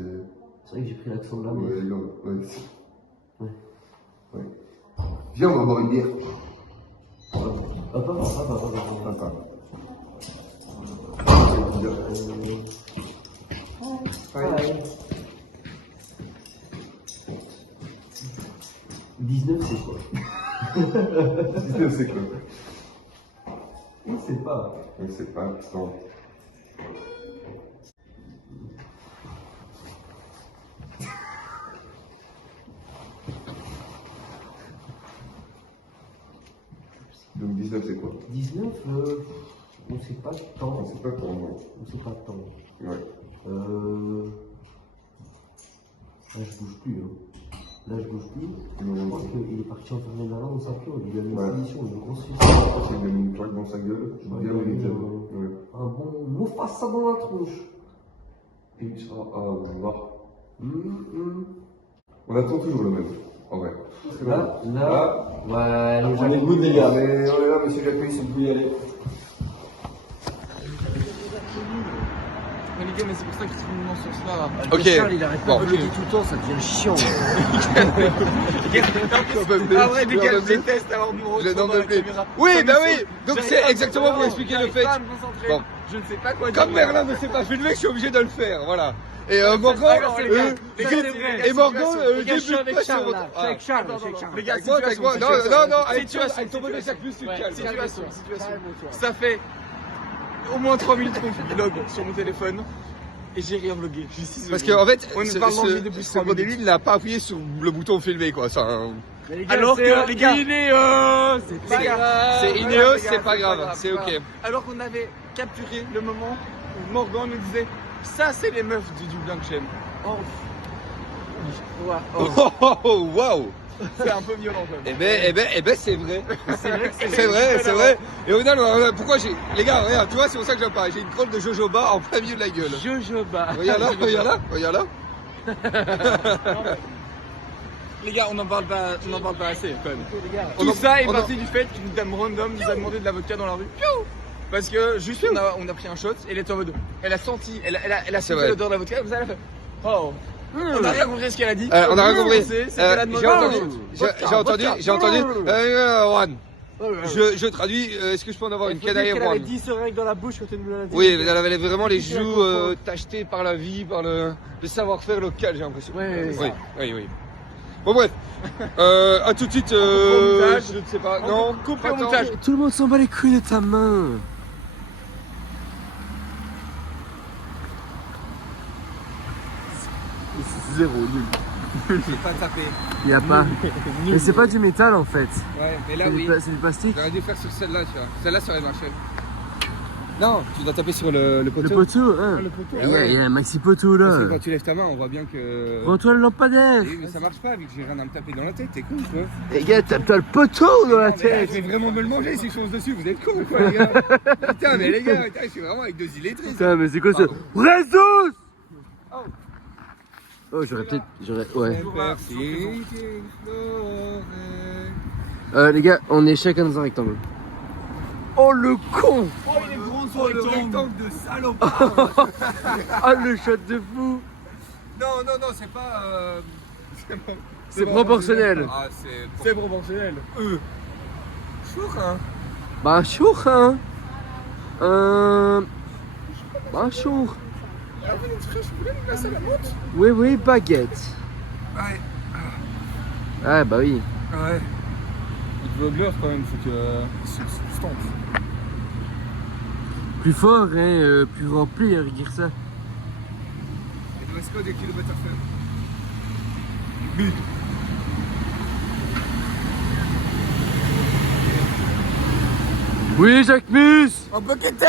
C'est vrai que j'ai pris l'accent de la Ouais, mer. non, ouais. Ouais. Ouais. Viens, on va boire une bière. Papa. Papa. 19 c'est quoi? 19 c'est quoi? On sait pas. On sait pas, putain. Donc 19 c'est quoi? 19, on sait pas le temps. On sait pas quand, non. On sait pas le temps. Ouais. Là je bouge plus. Là je bouge plus. Je crois qu'il est parti enfermer la langue dans sa queue. Il a une expédition, une grosse fille. C'est une claque dans sa gueule. Bien mérité. Un bon Mufasa dans la tronche. Inch'Allah. On attend toujours le même, en vrai. Là, ouais, On est good les gars. On est là, monsieur Jacques, si vous pouvez y aller. Mais les gars, mais c'est pour ça qu'ils sont dans ce sens-là. Ok. Charles, il arrête pas de bloquer tout le temps, ça devient chiant. Ah ouais, les gars, je déteste avoir mon retour dans la caméra. Oui, bah oui. Donc J'arrive c'est pas exactement pour expliquer le fait. pas à me concentrer. Bon. Je ne sais pas quoi dire. Comme Merlin ne s'est pas filmé, je suis obligé de le faire, voilà. Et Morgan, et Morgan, débute pas sur votre... avec Charles. Les gars, Avec moi, situation, non, avec situation, ton bonnet sac plus, tu te calmes. situation. Ça fait au moins 3 minutes qu'on vlog sur mon téléphone et j'ai rien vlogué. Parce qu'en fait, on ne parle d'envie depuis 3 minutes. débile, il n'a pas appuyé sur le bouton filmer, quoi. Alors que les gars, c'est pas grave. C'est Ineos, c'est pas grave, c'est ok. Alors qu'on avait capturé le moment où Morgan nous disait ça c'est les meufs du Dublin que j'aime. Oh, waouh. C'est un peu violent quand même. Eh ben, c'est vrai. C'est vrai. Et au final, pourquoi j'ai... Les gars, regarde, tu vois, c'est pour ça que j'aime pas. J'ai une crotte de jojoba en plein milieu de la gueule. Jojoba. Regarde là. Les gars, on n'en parle pas assez quand même. Tout ça est parti du fait qu'une dame random nous a demandé de la vodka dans la rue. Parce que juste on a pris un shot et elle était en mode. Elle a senti l'odeur de la vodka. Vous avez fait. Oh. On n'a rien compris ce qu'elle a dit. On a rien compris. J'ai entendu. One. Je traduis. Est-ce que je peux en avoir une canaille Elle avait One? 10 seringues dans la bouche quand elle nous l'a dit. Oui, elle avait vraiment les joues tachetées par la vie, par le savoir-faire local, j'ai l'impression. Oui. Bon bref, à tout de suite, je ne sais pas, non, coupe le montage. Tout le monde s'en bat les couilles de ta main. C'est 0 nul. J'ai pas tapé. Il y a pas. Mais c'est pas du métal en fait. Ouais, mais là C'est oui. c'est du plastique. J'aurais dû faire sur celle-là, tu vois. Celle-là, ça aurait marché. Non, tu dois taper sur le poteau. Le poteau, hein. Le poteau. Il y a un maxi poteau Parce que là. quand tu lèves ta main, on voit bien que. Prends-toi le lampadaire. Oui, mais ça marche pas vu que j'ai rien à me taper dans la tête, t'es con quoi. Les gars, t'as le poteau dans la Non, mais là, tête. je vais vraiment me le manger si je fonce dessus, vous êtes cons quoi les gars. Putain, mais les gars, putain, je suis vraiment avec 2 illettrés. Putain, mais c'est quoi ce. Résus. Oh, j'aurais peut-être. Ouais. Les gars, on est chacun dans un rectangle. Oh le con. Oh, il est grand le rectangle de salopard. Ah le shot de fou. Non, c'est pas. C'est proportionnel. Ah, c'est proportionnel. Chour, Bonjour, hein. Bonjour. Oui, baguette. Ouais. Ah, bah oui. Ouais. Le vlogger quand même, faut que. Substance. Plus fort, hein, plus rempli, à dire ça. Et le West Code des kilomètres faire. But. Oui, Jacques Mus. On peut quitter.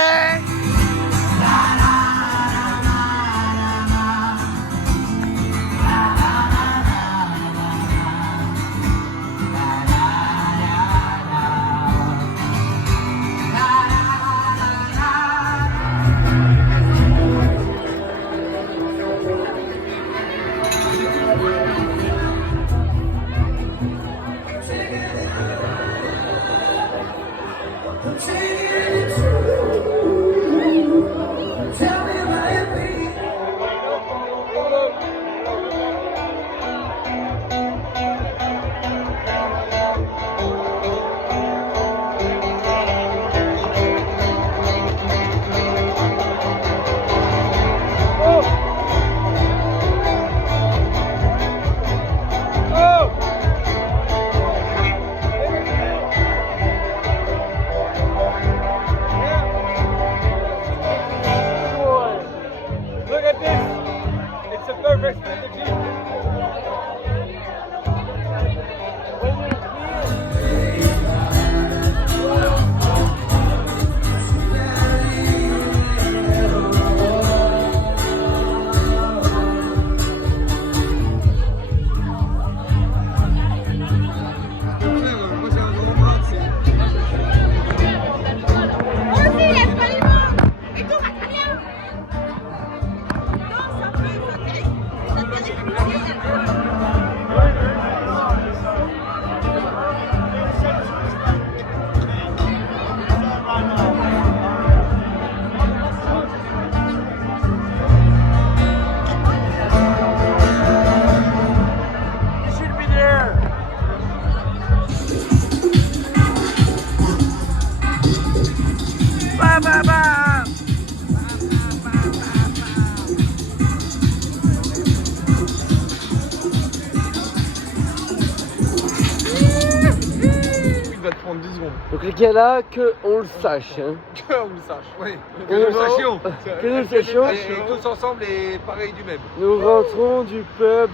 Donc les gars là, qu'on le sache. Hein. On le sache, oui. Que nous le sachions. Que nous le sachions. Et tous ensemble et pareil du même. Nous rentrons du pub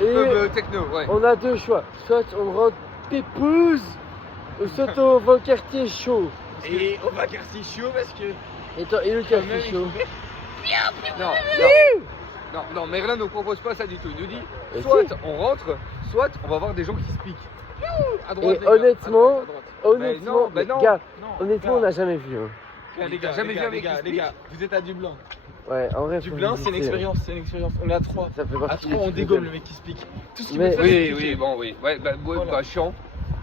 Et Pub techno, ouais. on a deux choix. Soit on rentre pépouze, ou soit on va au quartier chaud. Et on va quartier chaud parce que... Et le quartier chaud. Non, Merlin ne propose pas ça du tout. Il nous dit, Et soit si. on rentre, soit on va voir des gens qui se piquent. À droite, Et les gars, honnêtement, à droite. honnêtement, Ben non, gars, non, honnêtement, on n'a jamais vu. Hein. les gars, jamais vu avec les gars, vous êtes à Dublin. Ouais, en vrai. Dublin, c'est une expérience, On est à 3. Ça fait À partie 3, des on trucs dégomme de- le mec qui se pique. Tout ce qu'il Mais- veut faire, c'est Oui, se piquer. bon, oui. Ouais, Voilà. chiant.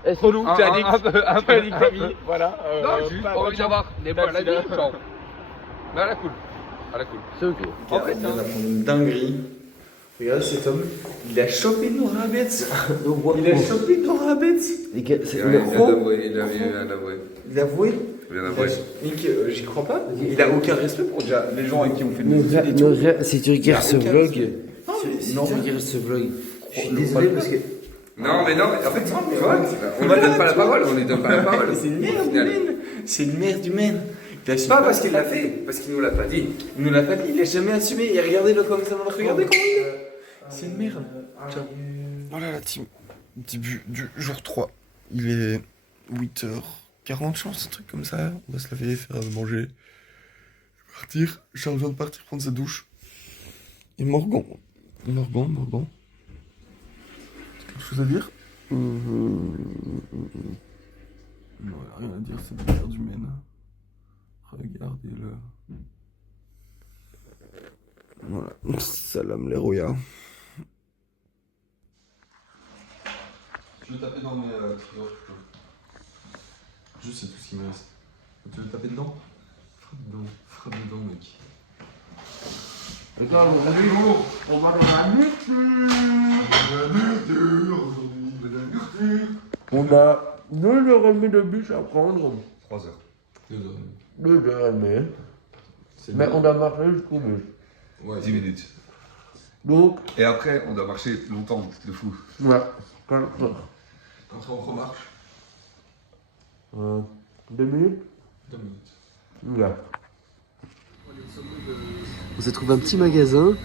Est-ce- Relou, t'es addict. Un peu addict à vie. Voilà. Non, juste pas envie d'avoir des balles à vie, genre. Mais à la cool. À la cool. C'est ok. En fait, On a fait une dinguerie. Regarde cet homme, il a chopé nos rabbits. Il a chopé nos rabbits. Les gars, c'est il le vient gros. d'avouer, il vient d'avouer. Il a avoué. Il vient d'avouer. Nick, j'y crois pas. Il a aucun respect pour déjà les gens avec qui on fait Nos des ra- études. nos ra- Si tu regardes ce aucun vlog, respect. si Non, tu regardes ce vlog, je suis non, désolé pas- parce que. Non, mais en fait, tu vois, on lui donne pas la parole, on lui donne pas la parole. C'est une Au merde final. humaine. C'est une merde humaine. Il assume Pas parce qu'il l'a fait, parce qu'il nous l'a pas dit. Il nous l'a pas dit, il a jamais assumé. Et regardez-le comme ça, regardez comment il est. C'est une merde. Ciao. Voilà la team. Début du jour 3. Il est 8h40, je pense, un truc comme ça. On va se laver, faire à manger. Partir. Charles vient de partir prendre sa douche. Et Morgan. Morgan. Quelque chose à dire? Non, rien à dire, c'est de faire du mène. Regardez-le. Voilà, salam les royas. Je veux taper dans mes trésors, je peux. Juste, c'est tout ce qui me reste. Tu veux taper dedans? Frappe dedans, mec. Attends, salut, bonjour. On va dans la nourriture aujourd'hui, de la nourriture. On a 2h30 de bus à prendre. 3h. 2h30. 2h30. Mais on doit marcher jusqu'au bus. Ouais, 10 minutes. Donc. Et après, on doit marcher longtemps, de fou. Ouais. Après, on remarche. 2 minutes? 2 minutes. Ouais. On s'est trouvé un petit magasin,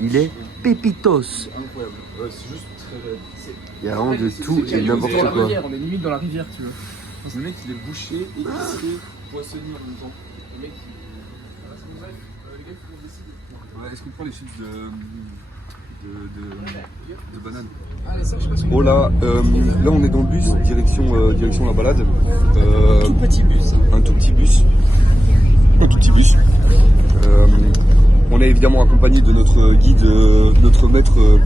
il est Pépitos. Incroyable. Ouais, c'est juste très belle. Il y a vraiment de tout et n'importe quoi. On est limite dans la rivière, tu veux. Le mec, il est boucher, épicier, poissonnier en même temps. Le mec, Ouais, est-ce qu'on prend les chips de banane? Oh là, là on est dans le bus, direction la balade. tout petit bus. Un tout petit bus. On est évidemment accompagné de notre guide, notre maître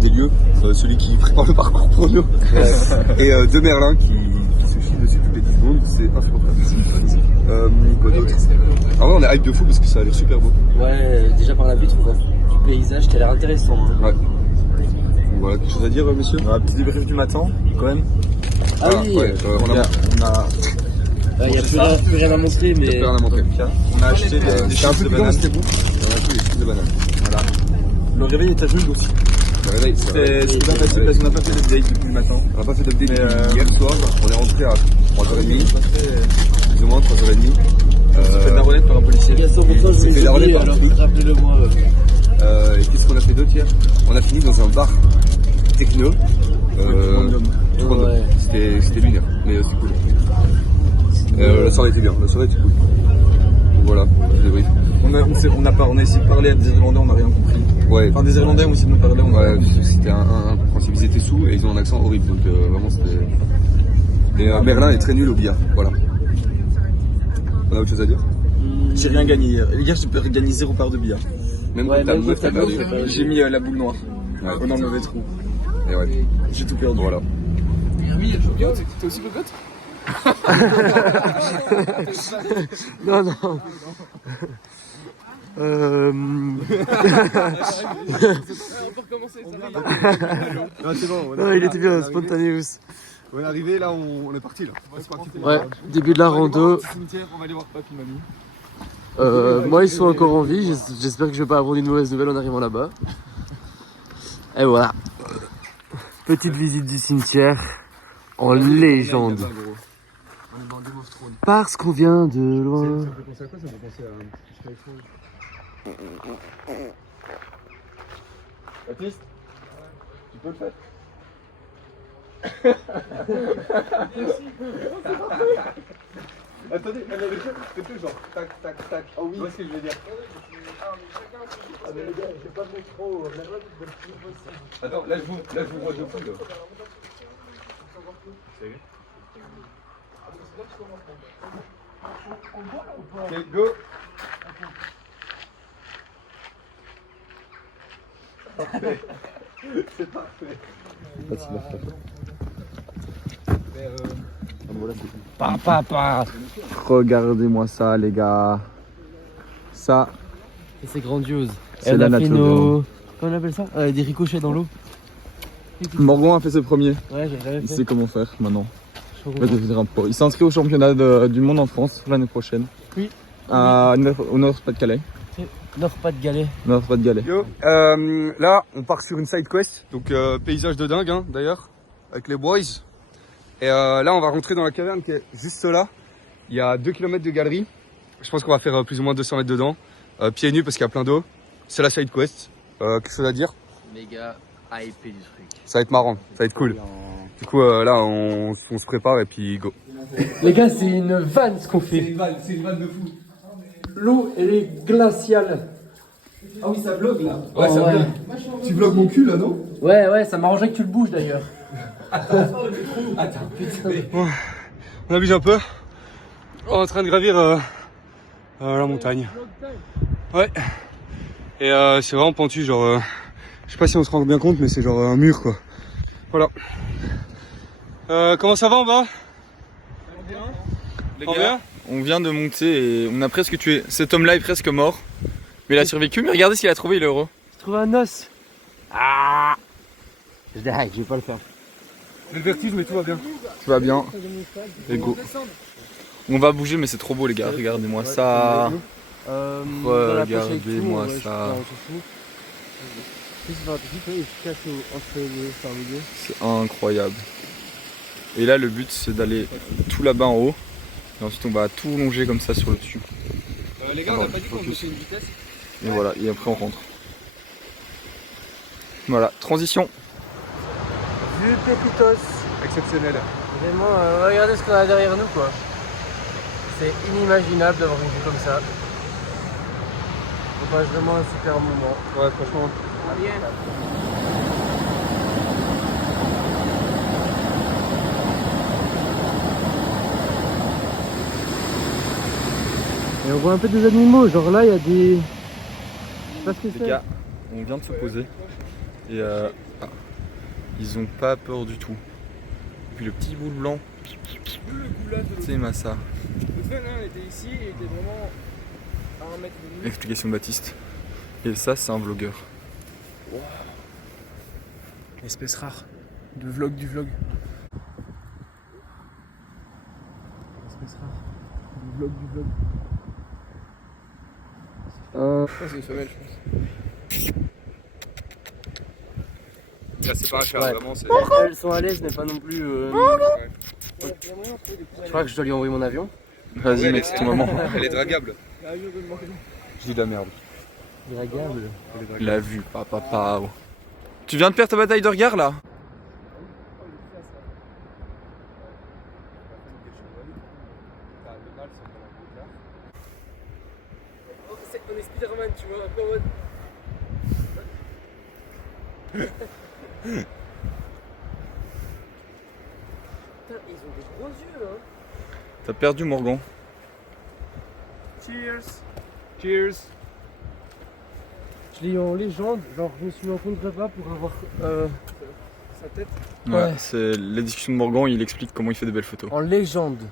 des lieux, celui qui prépare le parcours pour nous. Et de Merlin qui se chie dessus toutes les 10 secondes, c'est insupportable. Quoi d'autre? Ah ouais, on est hype de fou parce que ça a l'air super beau. Ouais, déjà par la vue, tu vois du paysage qui a l'air intéressant. Hein. Ouais. Voilà, quelque chose à dire, monsieur? Un petit débrief du matin, quand même. Ah oui, ouais, on a il n'y a plus rien à montrer, mais. rien à montrer. On a acheté des chips de banane. C'était bon. On a acheté des chips de banane. Voilà. Le réveil était juste aussi. Le réveil, c'est bien facile parce qu'on n'a pas fait d'update depuis le matin. On n'a pas fait d'update depuis hier soir. On est rentré à 3h30. Plus ou moins 3h30. On s'est fait de la relève par un policier. Il y a 100%, je s'est fait la relève par un truc. Rappelez-le-moi. Et qu'est-ce qu'on a fait d'autre hier? On a fini dans un bar techno. Ouais. C'était lunaire, mais c'est cool. La soirée était bien, la soirée était cool. Donc voilà, je débrief. On a essayé de parler à des Irlandais, on n'a rien compris. Ouais. Enfin, des Irlandais ont essayé de nous parler, on a rien compris. C'était incompréhensible. Ils étaient sous et ils ont un accent horrible, donc vraiment c'était. Et Merlin est très nul au billard, voilà. On a autre chose à dire? J'ai rien gagné hier. Hier, j'ai gagné 0 part de billard. Même quand t'as le t'as perdu. J'ai mis la boule noire dans le mauvais trou. Et ouais. J'ai tout perdu. Voilà. T'es aussi cocotte? Non. On peut recommencer. Non, c'est bon. Non, il était bien, spontaneous. On est arrivé là, on est parti là. Ouais, début de la rando. On va aller voir papy, mamie. Moi, ils sont encore en vie. J'espère que je vais pas avoir une mauvaise nouvelle en arrivant là-bas. Et voilà. Petite visite du cimetière en légende. Parce qu'on vient de loin. Ça fait penser à quoi? Ça fait penser à Baptiste, tu peux le faire? Attendez, faites-le genre tac tac tac. Oh oui, c'est ce que je veux dire. Ah mais les gars, j'ai pas de micro. Attends, là je vous vois de fou là. Ok, go. Parfait. C'est parfait. Papa. Regardez-moi ça, les gars. Ça, C'est grandiose. c'est la nature. Comment on appelle ça? Des ricochets dans l'eau. Morgan a fait ses premiers. Ouais, j'ai jamais Il fait. sait comment faire maintenant. Il s'est inscrit au championnat du monde en France l'année prochaine. Oui. Au Nord-Pas-de-Calais. Nord-Pas-de-Calais. Nord-Pas-de-Calais. Yo, là on part sur une side quest, donc paysage de dingue hein, d'ailleurs, avec les boys. Et là on va rentrer dans la caverne qui est juste là. Il y a 2 km de galerie. Je pense qu'on va faire plus ou moins 200 mètres dedans. Pieds nus parce qu'il y a plein d'eau. C'est la side quest. Quelque chose à dire? méga hypé du truc. Ça va être marrant, ça va être cool. Du coup, là, on se prépare et puis go. Les gars, c'est une vanne ce qu'on fait. C'est une vanne de fou. L'eau, elle est glaciale. Ah oui, ça vlog là. Ouais, ça vlog. Tu vlogs mon cul là, non? Ouais, ça m'arrangerait que tu le bouges d'ailleurs. Attends, putain. Bon, on abuse un peu. On est en train de gravir la montagne. Ouais. Et c'est vraiment pentu, genre. Je sais pas si on se rend bien compte, mais c'est genre un mur quoi. Voilà. Comment ça va en bas? Les gars, on vient de monter et on a presque tué. Cet homme-là est presque mort. Mais il a survécu. Mais regardez ce qu'il a trouvé, il est heureux. J'ai trouvé un os. Ah, je vais pas le faire. Le vertige, mais tout va bien. Tout va bien. Et go. On va bouger, mais c'est trop beau, les gars. Regardez-moi ça. Regardez-moi ça. C'est incroyable. Et là, le but, c'est d'aller tout là-bas en haut. Et ensuite, on va tout longer comme ça sur le dessus. Les gars, on a pas dit qu'on bossait une vitesse. Et voilà, et après on rentre. Voilà, transition. Vue Pépitos. Exceptionnel. Vraiment, regardez ce qu'on a derrière nous quoi. C'est inimaginable d'avoir une vue comme ça. On passe vraiment un super moment. Ouais, franchement. Et on voit un peu des animaux, genre là il y a des... Je sais pas ce que c'est. Les gars, on vient de se poser. Et ils ont pas peur du tout. Et puis le petit bout blanc. C'est Massa. Le fun, hein, était ici, il était vraiment à 1 mètre de nous. Explication de Baptiste. Et ça, c'est un vlogueur. Wow. Espèce rare de vlog du vlog. Espèce rare du vlog du vlog. C'est une femelle, je pense. Là, c'est pas un chat, vraiment. C'est... Elles sont à l'aise, mais pas non plus. Je crois que je dois lui envoyer mon avion. Vas-y, mec, c'est ton moment. Elle est dragable. Je dis de la merde. Dragable. La vue, papa. Tu viens de perdre ta bataille de regard là? On est Spider-Man, tu vois, un peu en mode. Putain, ils ont des gros yeux, hein. T'as perdu Morgan. Cheers. Cheers. Je l'ai eu en légende, genre je me suis rencontré pas pour avoir sa tête. Ouais, c'est la discussion de Morgan, il explique comment il fait de belles photos. En légende.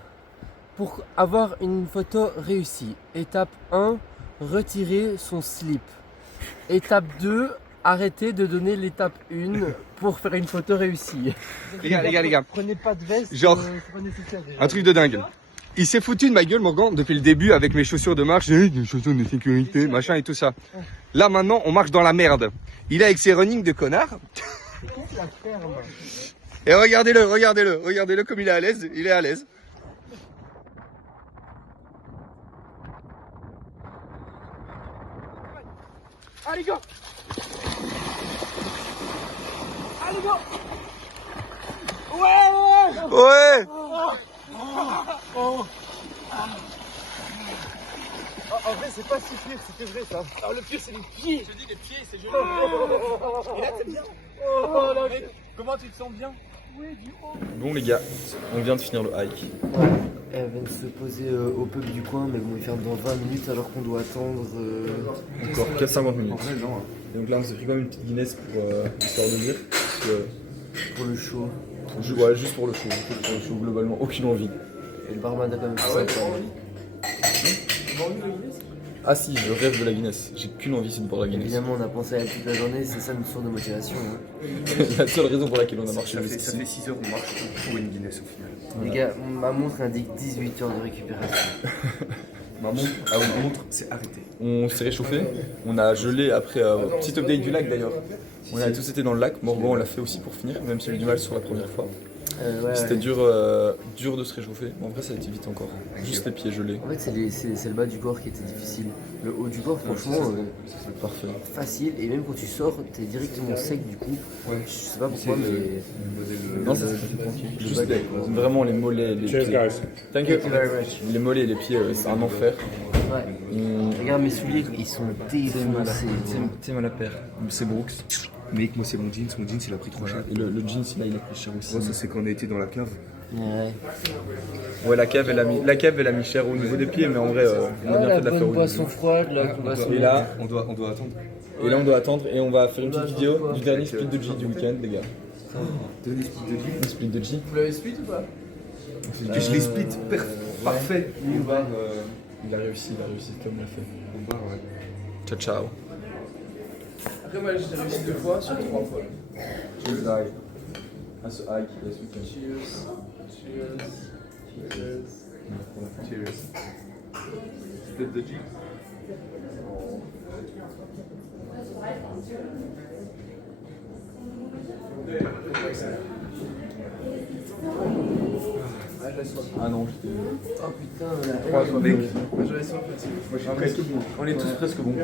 Pour avoir une photo réussie. Étape 1, retirer son slip. Étape 2, arrêter de donner l'étape 1 pour faire une photo réussie. Les gars. Prenez pas de veste, Genre, c'est pas nécessaire déjà. un truc de dingue. Il s'est foutu de ma gueule, Morgan, depuis le début avec mes chaussures de marche, des chaussures de sécurité, machin et tout ça. Là, maintenant, on marche dans la merde. Il est avec ses running de connard. Et regardez-le comme il est à l'aise. Il est à l'aise. Allez, go! Allez, go! Ouais! En vrai, c'est pas si pire, c'était vrai ça. Alors, le pire, c'est les pieds. Je te dis, les pieds, c'est joli. Et là, c'est bien. Mec, comment tu te sens bien? Oui, du haut. Bon, les gars, on vient de finir le hike. Elle vient de se poser au pub du coin, mais bon, il ferme dans 20 minutes alors qu'on doit attendre. Encore 4-50 minutes. En vrai, non. Et donc là, on s'est pris quand même une petite Guinness pour l'histoire de dire. Pour le show. Ouais, juste pour le show. Juste pour le show, globalement, aucune envie. Et le barman a quand même fait ça. Ah si, je rêve de la Guinness. J'ai qu'une envie, c'est de boire la Guinness. Évidemment, on a pensé à elle toute la journée, c'est ça notre source de motivation. Hein. La seule raison pour laquelle on a marché Ça jusqu'ici. fait 6 heures qu'on marche pour une Guinness au final. Les gars, ma montre indique 18 heures de récupération. Ma montre, Ah oui, ma montre, c'est arrêté. on s'est réchauffé, on a gelé après, petit update du lac d'ailleurs. On a tous été dans le lac, Morgan on l'a fait aussi pour finir, même si j'ai eu du mal sur la première fois. C'était dur, dur de se réchauffer. En vrai, ça a été vite encore. Juste les pieds gelés. En fait, c'est le bas du corps qui était difficile. Le haut du corps, franchement, c'est parfait. facile. Et même quand tu sors, t'es directement sec du coup. Ouais. Je sais pas pourquoi, mais. Non, ça c'est tranquille. Juste vraiment les mollets, les pieds. Thank you very much. Les mollets et les pieds, c'est un enfer. Ouais. Regarde mes souliers, ils sont défoncés. T'es mal à paire. C'est Brooks. Mec, moi c'est mon jeans il a pris trop cher. Et le jeans, là, il a pris cher aussi. Ouais, ça c'est quand on a été dans la cave. Ouais, la cave, elle a mis cher au niveau des pieds, mais en vrai, on a bien fait de la faire au boisson froide, là, qu'on va se Et là, on doit attendre. Et là, on doit attendre et on va faire une petite vidéo du dernier split de G du week-end, les gars. Dernier split de G. Un split de G. Vous l'avez split ou pas? Je l'ai split parfait. Il a réussi comme il l'a fait. Au bar, ouais. Ciao, ciao. Après, moi j'ai réussi 2 fois sur 3 fois. Cheers, Ike. That's Ike, this weekend. Cheers. Cheers. Split de G. Ah non, j'étais. Oh putain, 3 fois mec. Moi j'avais soif aussi. Moi je suis presque bon. On est tous presque bons.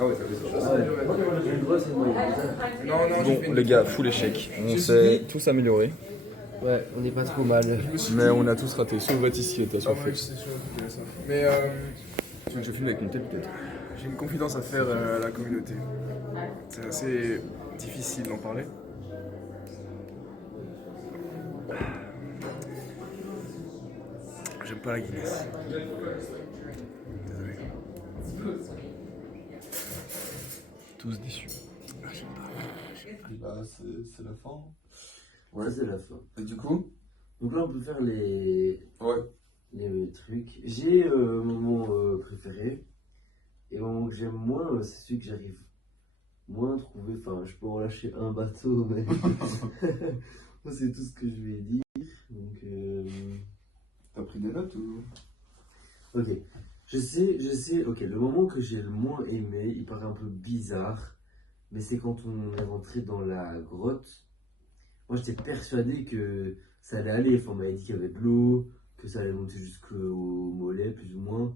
Ah ouais, ça fait Non, j'ai fait Bon, une. les gars, full échec. On s'est tous améliorés. Ouais, on n'est pas trop mal. Mais on a tous raté. Sauf Baptiste qui était Ah, moi assoiffé. je sais sûr qu'il a soif. Mais Tu veux que je filme avec mon tel peut-être? j'ai une confidence à faire à la communauté. C'est assez difficile d'en parler. J'aime pas la Guinness. Désolé. Tous déçus. Bah, c'est la fin. Ouais, c'est la fin. Et du coup? Donc là, on peut faire les trucs. J'ai mon moment préféré. Et le moment que j'aime moins, c'est celui que j'arrive moins à trouver. Enfin, je peux en lâcher un bateau, mais c'est tout ce que je vais dire. Donc, T'as pris des notes ou? ok. Je sais. Ok, le moment que j'ai le moins aimé, il paraît un peu bizarre, mais c'est quand on est rentré dans la grotte. Moi, j'étais persuadé que ça allait aller. Enfin, on m'avait dit qu'il y avait de l'eau, que ça allait monter jusqu'au mollet, plus ou moins.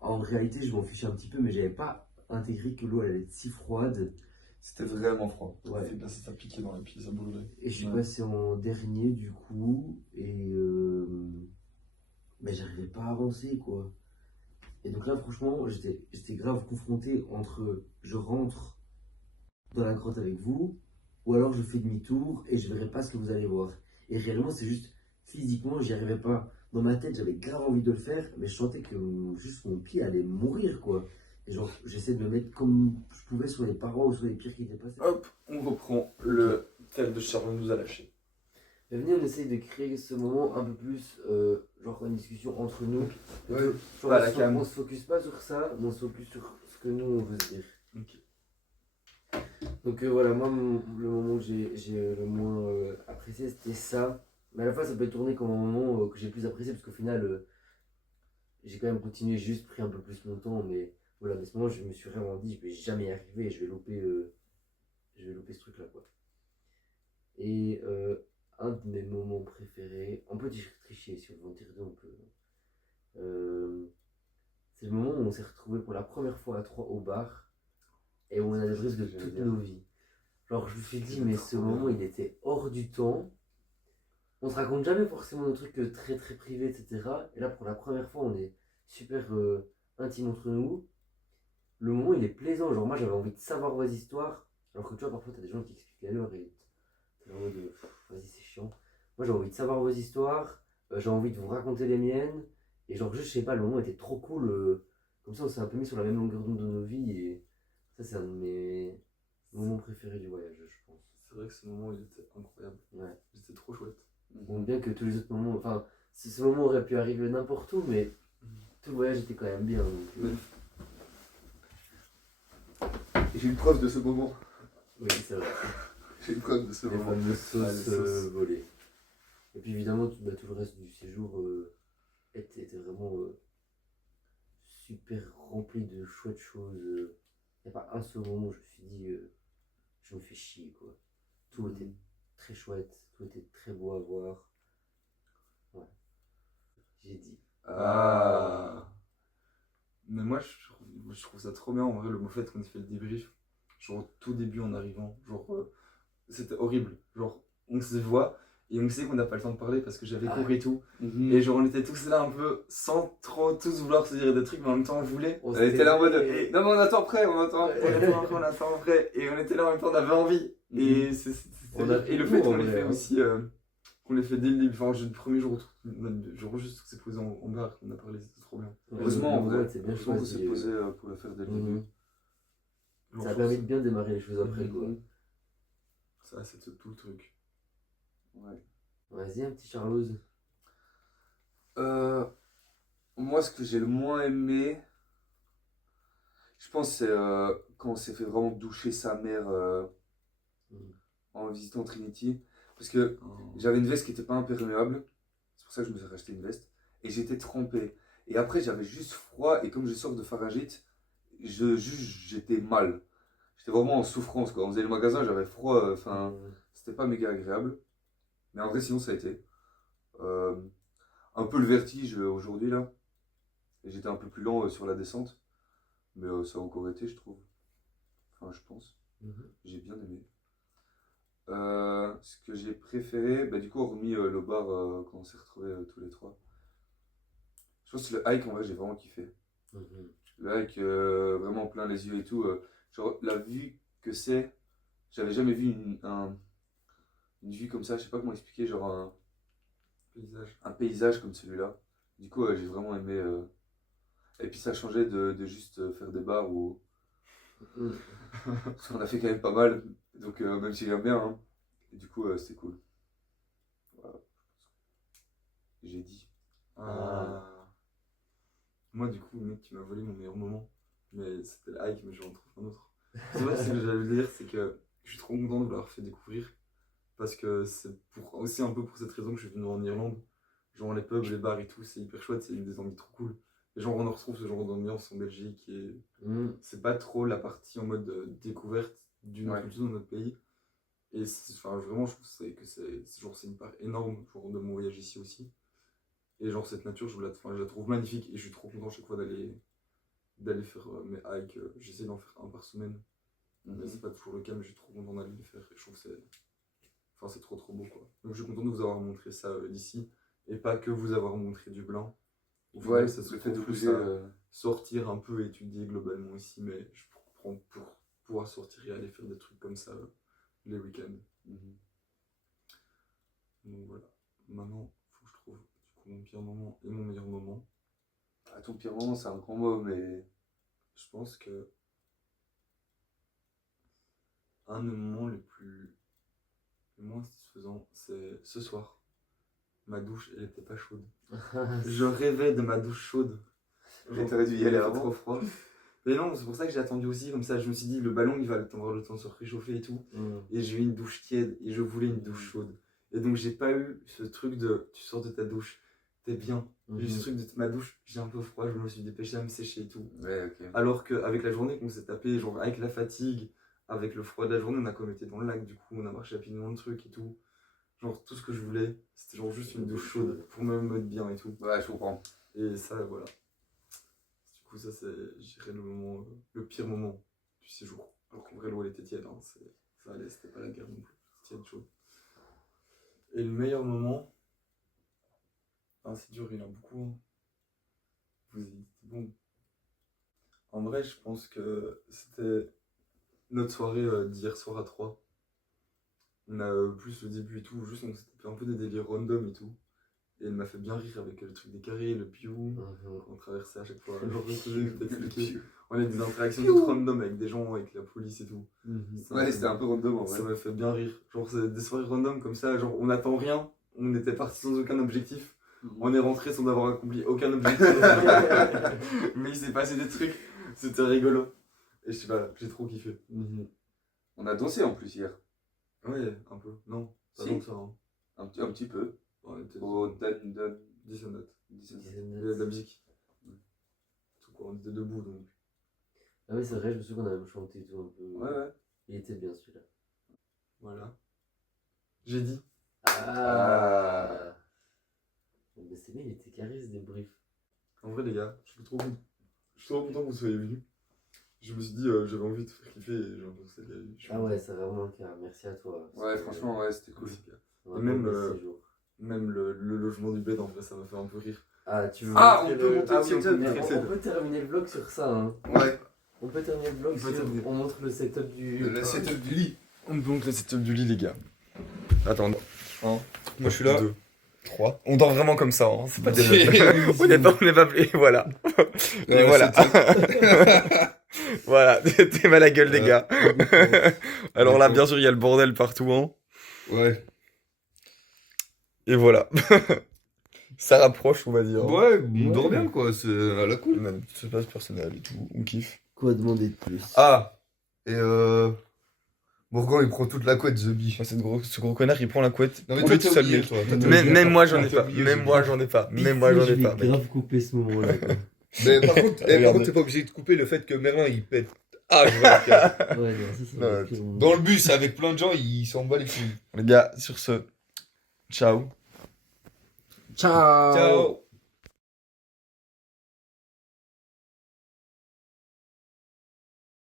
En réalité, je m'en fichais un petit peu, mais j'avais pas intégré que l'eau allait être si froide. C'était vraiment froid. Ouais. Là, ça t'a piqué dans les pieds, ça brûlait. Et je suis passé en dernier, du coup, et mais j'arrivais pas à avancer, quoi. Et donc là, franchement, j'étais grave confronté entre je rentre dans la grotte avec vous, ou alors je fais demi-tour et je verrai pas ce que vous allez voir. Et réellement, c'est juste physiquement, j'y arrivais pas. Dans ma tête, j'avais grave envie de le faire, mais je sentais que juste mon pied allait mourir, quoi. Et genre, j'essaie de me mettre comme je pouvais sur les parois ou sur les pierres qui étaient passées. Hop, on reprend le tel de Charles nous a lâché. Et venez, on essaye de créer ce moment un peu plus, genre une discussion entre nous. Ouais, genre, pas la cam. on se focus pas sur ça, mais on se focus sur ce que nous on veut se dire. Ok. Donc voilà, moi le moment que j'ai le moins apprécié c'était ça. Mais à la fois ça peut être tourné comme un moment que j'ai le plus apprécié parce qu'au final j'ai quand même continué, j'ai juste pris un peu plus mon temps. Mais voilà, à ce moment je me suis vraiment dit je vais jamais y arriver, je vais louper ce truc là, quoi. Et un de mes moments préférés, on peut tricher si on veut en tirer deux, on peut. C'est le moment où on s'est retrouvés pour la première fois à 3 au bar et où on a des briefs de toutes nos vies. Genre je me suis dit mais ce moment il était hors du temps. On se raconte jamais forcément nos trucs très très privés, etc. Et là pour la première fois on est super intimes entre nous. Le moment il est plaisant, genre moi j'avais envie de savoir vos histoires. Alors que tu vois parfois t'as des gens qui expliquent à l'heure et t'es en mode vas-y c'est chiant. Moi j'ai envie de savoir vos histoires, j'ai envie de vous raconter les miennes. Et genre juste je sais pas, le moment était trop cool. Comme ça on s'est un peu mis sur la même longueur d'onde de nos vies. Et ça c'est un de mes moments préférés du voyage, je pense. C'est vrai que ce moment il était incroyable. Ouais. C'était trop chouette. Bon, bien que tous les autres moments, enfin ce moment aurait pu arriver n'importe où, mais tout le voyage était quand même bien. Donc, J'ai une preuve de ce moment. oui c'est vrai. J'ai une preuve de ce Les moment. fameuses sauces, les sauces. volées. Et puis évidemment tout le reste du séjour était vraiment super rempli de chouettes choses. Il n'y a pas un seul moment où je me suis dit je me fais chier, quoi. Tout était très chouette, tout était très beau à voir. Ouais. J'ai dit. Ah. Mais moi, je trouve ça trop bien en vrai, le fait qu'on ait fait le débrief. Genre, au tout début en arrivant, genre, c'était horrible. Genre, on se voit et on sait qu'on n'a pas le temps de parler parce que j'avais cours et tout. Et genre, on était tous là un peu sans trop tous vouloir se dire des trucs, mais en même temps, on voulait. On était là en mode, non, mais on attend après, on attend après. Et on était là en même temps, on avait envie. Et, et le fait qu'on l'ait fait aussi, qu'on l'ait fait dès le début, enfin, le premier jour, genre juste qu'on s'est posé en bar, qu'on a parlé, c'était trop bien. Heureusement, en vrai, heureusement qu'on s'est posé pour le faire dès le début. Ça a permis de bien démarrer les choses après, quoi. Ça, c'est tout le truc. Ouais. Vas-y, un petit Charlotte. Moi, ce que j'ai le moins aimé, je pense, c'est quand on s'est fait vraiment doucher sa mère en visitant Trinity. Parce que j'avais une veste qui n'était pas imperméable. C'est pour ça que je me suis racheté une veste. Et j'étais trempé. Et après, j'avais juste froid. Et comme je sors de pharyngite, j'étais mal. J'étais vraiment en souffrance, quoi. On faisait le magasin, j'avais froid. Enfin, c'était pas méga agréable. Mais en vrai, sinon, ça a été. Un peu le vertige aujourd'hui, là. Et j'étais un peu plus lent sur la descente. Mais ça a encore été, je trouve. Enfin, je pense. J'ai bien aimé. Ce que j'ai préféré, bah, du coup, hormis le bar quand on s'est retrouvés tous les trois. Je pense que le hike, en vrai, j'ai vraiment kiffé. Le hike, vraiment plein les yeux et tout. Genre, la vue que c'est, j'avais jamais vu une vue comme ça, je sais pas comment expliquer, genre un paysage comme celui-là. Du coup, j'ai vraiment aimé. Et puis ça changeait de juste faire des bars où. Parce qu'on a fait quand même pas mal, donc même si j'aime bien, hein. Et du coup, c'était cool. Voilà. J'ai dit. Moi, du coup, le mec qui m'a volé mon meilleur moment, mais c'était le hike, mais je vais en trouver un autre. C'est vrai, ce que j'allais dire, c'est que je suis trop content de vous l'avoir fait découvrir. Parce que c'est aussi un peu pour cette raison que je suis venu en Irlande. Genre les pubs, les bars et tout, c'est hyper chouette, c'est des envies trop cool. Et genre on en retrouve ce genre d'ambiance en Belgique et c'est pas trop la partie en mode découverte d'une autre culture dans notre pays. Et enfin, vraiment je trouve que c'est une part énorme genre, de mon voyage ici aussi. Et genre cette nature, je la trouve magnifique et je suis trop content chaque fois d'aller faire mes hikes. J'essaie d'en faire un par semaine. Mais c'est pas toujours le cas, mais je suis trop content d'aller les faire. Et je trouve que c'est trop beau quoi. Donc je suis content de vous avoir montré ça d'ici et pas que vous avoir montré du blanc. Ouais, ça se fait de plus sortir un peu étudier globalement ici, mais je prends pour pouvoir sortir et aller faire des trucs comme ça les week-ends. Donc voilà. Maintenant, faut que je trouve du coup mon pire moment et mon meilleur moment. Ah, ton pire moment, c'est un grand mot, mais je pense que un des moments les moins satisfaisant, c'est ce soir. Ma douche, elle était pas chaude. Je rêvais de ma douche chaude. Et t'aurais dû y aller avant. Trop froid. Mais non, c'est pour ça que j'ai attendu aussi. Comme ça, je me suis dit, le ballon, il va avoir le temps de se réchauffer et tout. Et j'ai eu une douche tiède et je voulais une douche chaude. Et donc, j'ai pas eu ce truc de tu sors de ta douche, t'es bien. J'ai eu ce truc de ma douche, j'ai un peu froid, je me suis dépêché à me sécher et tout. Alors qu'avec la journée qu'on s'est tapé, genre avec la fatigue, avec le froid de la journée, on a quand même été dans le lac, du coup, on a marché rapidement le truc et tout. Genre, tout ce que je voulais, c'était genre juste une douche chaude pour me mettre bien et tout. Ouais, je comprends. Et ça, voilà. Du coup, ça, c'est, je dirais, le pire moment du séjour. Alors qu'en vrai, l'eau, elle était tiède, hein. Ça allait, c'était pas la guerre non plus. Tiède, chaude. Et le meilleur moment, c'est dur, il y en a beaucoup. Hein. Vous y dites, bon. En vrai, je pense que c'était notre soirée d'hier soir à 3. On a plus le début et tout, juste on s'était fait un peu des délires random et tout. Et elle m'a fait bien rire avec le truc des carrés, le piou, qu'on traversait à chaque fois. Genre, on a des interactions toutes random avec des gens, avec la police et tout. Ouais, c'était un peu random en vrai. Ça m'a fait bien rire. Genre, c'est des soirées random comme ça, genre on n'attend rien, on était parti sans aucun objectif. On est rentré sans avoir accompli aucun objectif. Mais il s'est passé des trucs, c'était rigolo. Et je sais pas, j'ai trop kiffé. On a dansé en plus hier. Ouais, un peu. Non, pas tant que ça. Hein. Un petit peu. On était au Dissonate. De la musique. Tout quoi, on était debout donc. Ah oui, c'est vrai, je me souviens qu'on avait chanté et tout un peu. Ouais. Il était bien celui-là. Voilà. J'ai dit. Ah. Mais c'est bien, il était carré ce débrief. En vrai, les gars, je suis trop content que vous soyez venus. Je me suis dit, j'avais envie de faire kiffer et j'ai l'impression que c'était. Ah ouais, c'est vraiment le cas. Merci à toi. Ouais, franchement, ouais, c'était cool. Et même le logement du bed, en vrai, ça m'a fait un peu rire. Ah, tu veux Ah, montrer on peut monter Ah le oui, setup. on peut terminer le vlog sur ça. Hein. Ouais. On peut terminer le vlog sur... On montre le setup du... Le setup du lit. On monte le setup du lit, les gars. Attends, 1, Moi, je suis là. 2, 3. On dort vraiment comme ça, hein. C'est pas des... on n'est pas... Et voilà. Et voilà. Voilà, t'es mal à la gueule, les gars. Alors là, bien sûr, il y a le bordel partout, hein. Ouais. Et voilà. Ça rapproche, on va dire. Ouais, on dort bien, quoi. C'est à la cool. Même, c'est pas personnel et tout. On kiffe. Quoi demander de plus? Ah. Et Morgan, il prend toute la couette, The Bee. Ce gros connard, il prend la couette. Non, mais pour toi, lui tout t'as seul. oublié, Mais- toi. Même moi, j'en ai T'as pas. oublié, Même The moi, Bee. j'en ai pas. Même moi, j'en ai pas. Je vais grave couper ce moment-là. quoi. Mais par contre, Regarde. t'es pas obligé de couper le fait que Merlin, il pète. Ah, je vois. Ok. Ouais, non, ça, c'est Non, le pire moment. Dans le bus, avec plein de gens, il s'en bat les couilles. Les gars, sur ce, ciao. Ciao. Ciao.